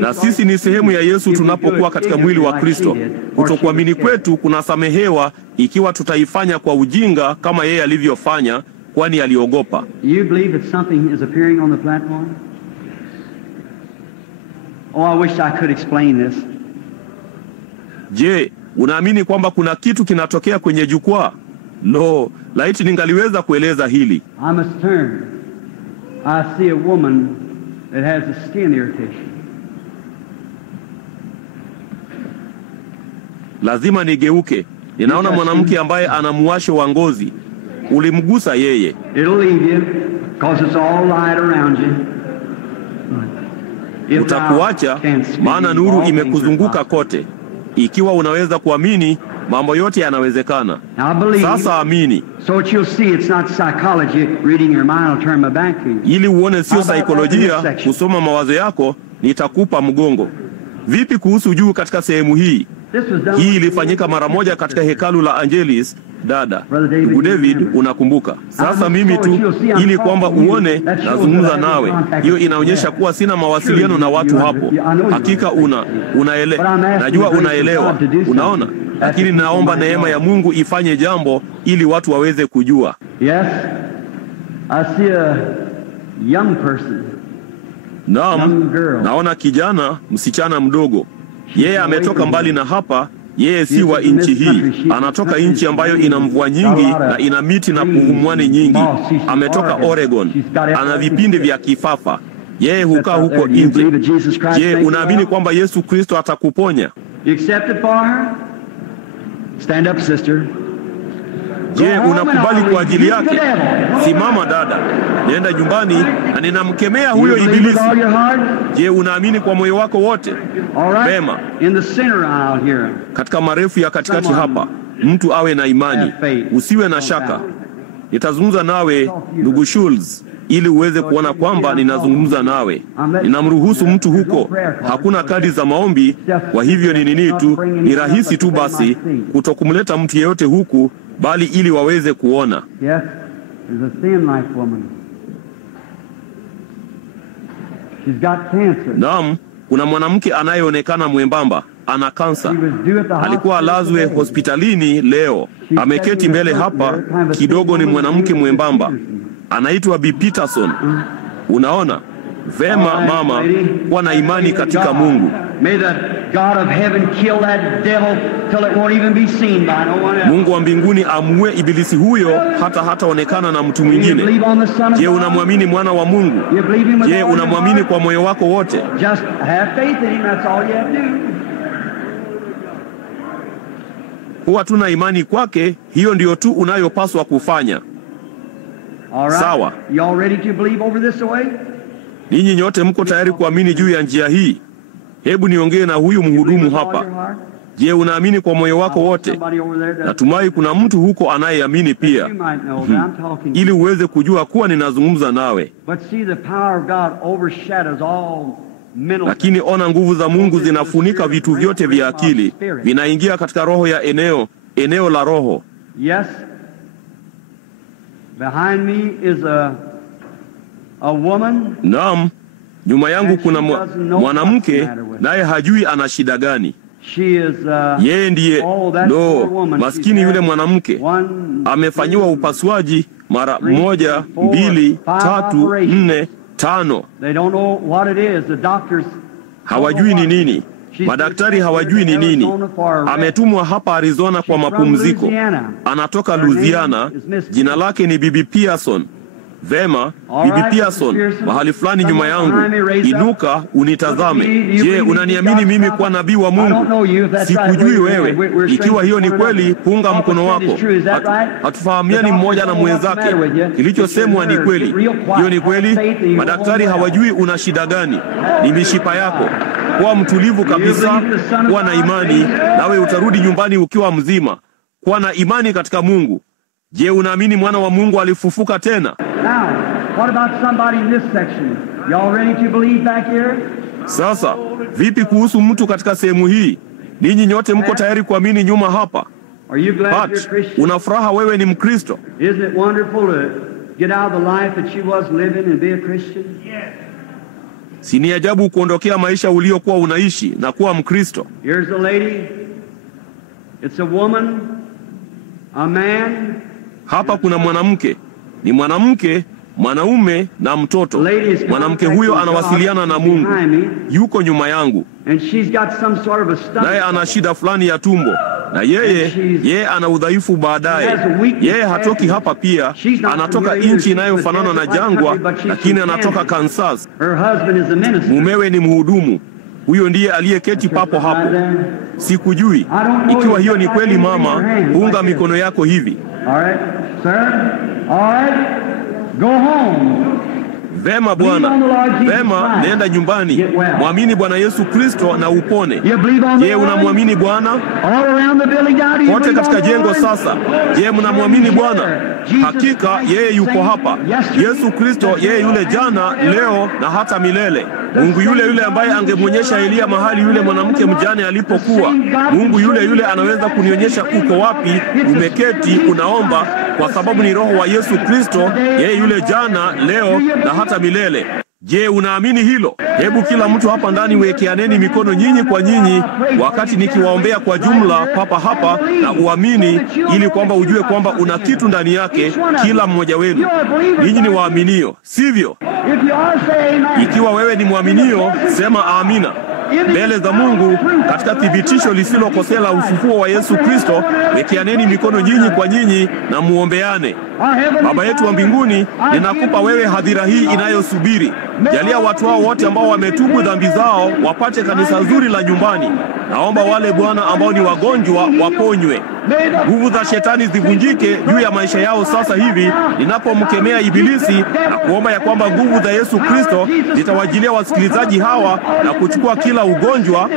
Na sisi ni sehemu ya Yesu tunapokuwa katika mwili wa Kristo. Kutokuamini kwetu kunasamehewa ikiwa tutaifanya kwa ujinga kama yeye alivyofanya, kwani aliogopa. Je, unaamini kwamba kuna kitu kinatokea kwenye jukwaa? Lo, laiti ningaliweza kueleza hili. I must turn. I see a woman that has a skin irritation. Lazima nigeuke. Ninaona mwanamke ambaye ana muwasho wa ngozi. Ulimgusa yeye. It'll leave you because it's all light around you. Utakuacha maana nuru imekuzunguka kote. Ikiwa unaweza kuamini, mambo yote yanawezekana. Sasa amini. Ili uone sio saikolojia kusoma mawazo yako, nitakupa mgongo. Vipi kuhusu juu katika sehemu hii? Hii ilifanyika mara moja katika hekalu la Angelis, dada. Ndugu David, unakumbuka. Sasa mimi tu, ili kwamba uone nazungumza nawe. Hiyo inaonyesha kuwa sina mawasiliano na watu hapo. Hakika najua unaelewa. Unaona? Lakini naomba neema ya Mungu ifanye jambo ili watu waweze kujua. Yes. I see a young person. Naam, naona kijana, msichana mdogo. Yeye ametoka mbali na hapa. Yeye si wa nchi hii. Anatoka nchi ambayo ina mvua nyingi na ina miti na kuvumwani nyingi. Ametoka Oregon. Ana vipindi vya kifafa. Yeye hukaa huko nje. Je, unaamini kwamba Yesu Kristo atakuponya? You accept it for her? Stand up, sister. Je, unakubali kwa ajili yake? Simama dada, nenda nyumbani na ninamkemea huyo ibilisi. Je, unaamini kwa moyo wako wote? Vema. Katika marefu ya katikati hapa, mtu awe na imani, usiwe na shaka. Nitazungumza nawe ndugu Schultz ili uweze kuona kwamba ninazungumza nawe. Ninamruhusu mtu huko. Hakuna kadi za maombi, kwa hivyo ni nini tu, ni rahisi tu basi kutokumleta mtu yeyote huku, bali ili waweze kuona. Yes, there's a thin life woman. She's got cancer. Naam, kuna mwanamke anayeonekana mwembamba, ana kansa. Alikuwa alazwe hospitalini leo. Ameketi mbele hapa, kidogo ni mwanamke mwembamba. Anaitwa B. Peterson. Unaona? Vema mama, kuwa na imani katika Mungu. Mungu wa mbinguni amue ibilisi huyo hata hataonekana na mtu mwingine. Je, unamwamini mwana wa Mungu? Je, unamwamini kwa moyo wako wote? Kuwa tuna imani kwake, hiyo ndiyo tu unayopaswa kufanya. Sawa. Ninyi nyote mko tayari kuamini juu ya njia hii? Hebu niongee na huyu mhudumu hapa. Je, unaamini kwa moyo wako wote? Natumai kuna mtu huko anayeamini pia. Ili uweze kujua kuwa ninazungumza nawe. Lakini ona, nguvu za Mungu zinafunika vitu vyote vya akili. Vinaingia katika roho ya eneo la roho. Yes. Behind me is a woman. Naam, nyuma yangu kuna mwanamke, naye hajui ana shida gani. Yeye ndiye maskini yule mwanamke. Amefanyiwa upasuaji mara 1, 2, 3, 4, 5. Hawajui ni nini. Madaktari hawajui ni nini. Ametumwa hapa Arizona kwa mapumziko. Anatoka Louisiana. Jina lake ni Bibi Pearson. Vema, Bibi Pearson, mahali fulani nyuma yangu. Inuka unitazame. Je, unaniamini mimi kwa nabii wa Mungu? Sikujui wewe. Ikiwa hiyo ni kweli, punga mkono wako. Hatufahamiani mmoja na mwenzake. Kilichosemwa ni kweli. Hiyo ni kweli. Madaktari hawajui una shida gani. Ni mishipa yako. Kuwa mtulivu kabisa, kuwa na imani, nawe utarudi nyumbani ukiwa mzima. Kuwa na imani katika Mungu. Je, unaamini mwana wa Mungu alifufuka tena? Sasa, vipi kuhusu mtu katika sehemu hii? Ninyi nyote mko tayari kuamini nyuma hapa? Pat, una furaha wewe ni Mkristo? Si ni ajabu kuondokea maisha uliokuwa unaishi na kuwa Mkristo? Here's a lady. It's a woman, a man. Hapa kuna mwanamke. Ni mwanamke, mwanaume na mtoto. Mwanamke huyo anawasiliana na Mungu. Yuko nyuma yangu. Naye ana shida fulani ya tumbo. Na yeye ana udhaifu baadaye. Yeye hatoki hapa pia. Anatoka nchi inayofanana na jangwa, lakini anatoka Kansas. Mumewe ni mhudumu. Huyo ndiye aliyeketi papo hapo. Sikujui. Ikiwa hiyo ni kweli mama, punga mikono yako hivi. Vema bwana. Vema, nenda nyumbani. Mwamini Bwana Yesu Kristo na upone. Je, unamwamini Bwana? Wote katika jengo sasa. Je, mnamwamini Bwana? Hakika yeye yuko hapa. Yesu Kristo, yeye yule jana, leo na hata milele. Mungu yule yule ambaye angemwonyesha Elia mahali yule mwanamke mjane alipokuwa. Mungu yule yule anaweza kunionyesha uko wapi, umeketi, unaomba, kwa sababu ni Roho wa Yesu Kristo, yeye yule jana, leo na hata milele. Je, unaamini hilo? Hebu kila mtu hapa ndani wekeaneni mikono nyinyi kwa nyinyi wakati nikiwaombea kwa jumla papa hapa, na uamini ili kwamba ujue kwamba una kitu ndani yake, kila mmoja wenu. Ninyi ni waaminio, sivyo? Ikiwa wewe ni mwaminio, sema amina. Mbele za Mungu katika thibitisho lisilokosea la ufufuo wa Yesu Kristo, wekeaneni mikono nyinyi kwa nyinyi na muombeane. Baba yetu wa mbinguni, ninakupa wewe hadhira hii inayosubiri. Jalia watu hao wote ambao wametubu dhambi zao wapate kanisa zuri la nyumbani. Naomba wale Bwana ambao ni wagonjwa waponywe. Nguvu za shetani zivunjike juu ya maisha yao sasa hivi ninapomkemea ibilisi na kuomba ya kwamba nguvu za Yesu Kristo zitawajilia wasikilizaji hawa na kuchukua kila ugonjwa,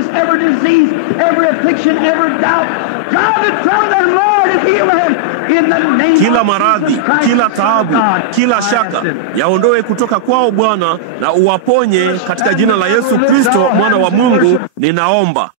kila maradhi, kila taabu, kila shaka, yaondoe kutoka kwao Bwana, na uwaponye katika jina la Yesu Kristo mwana wa Mungu ninaomba.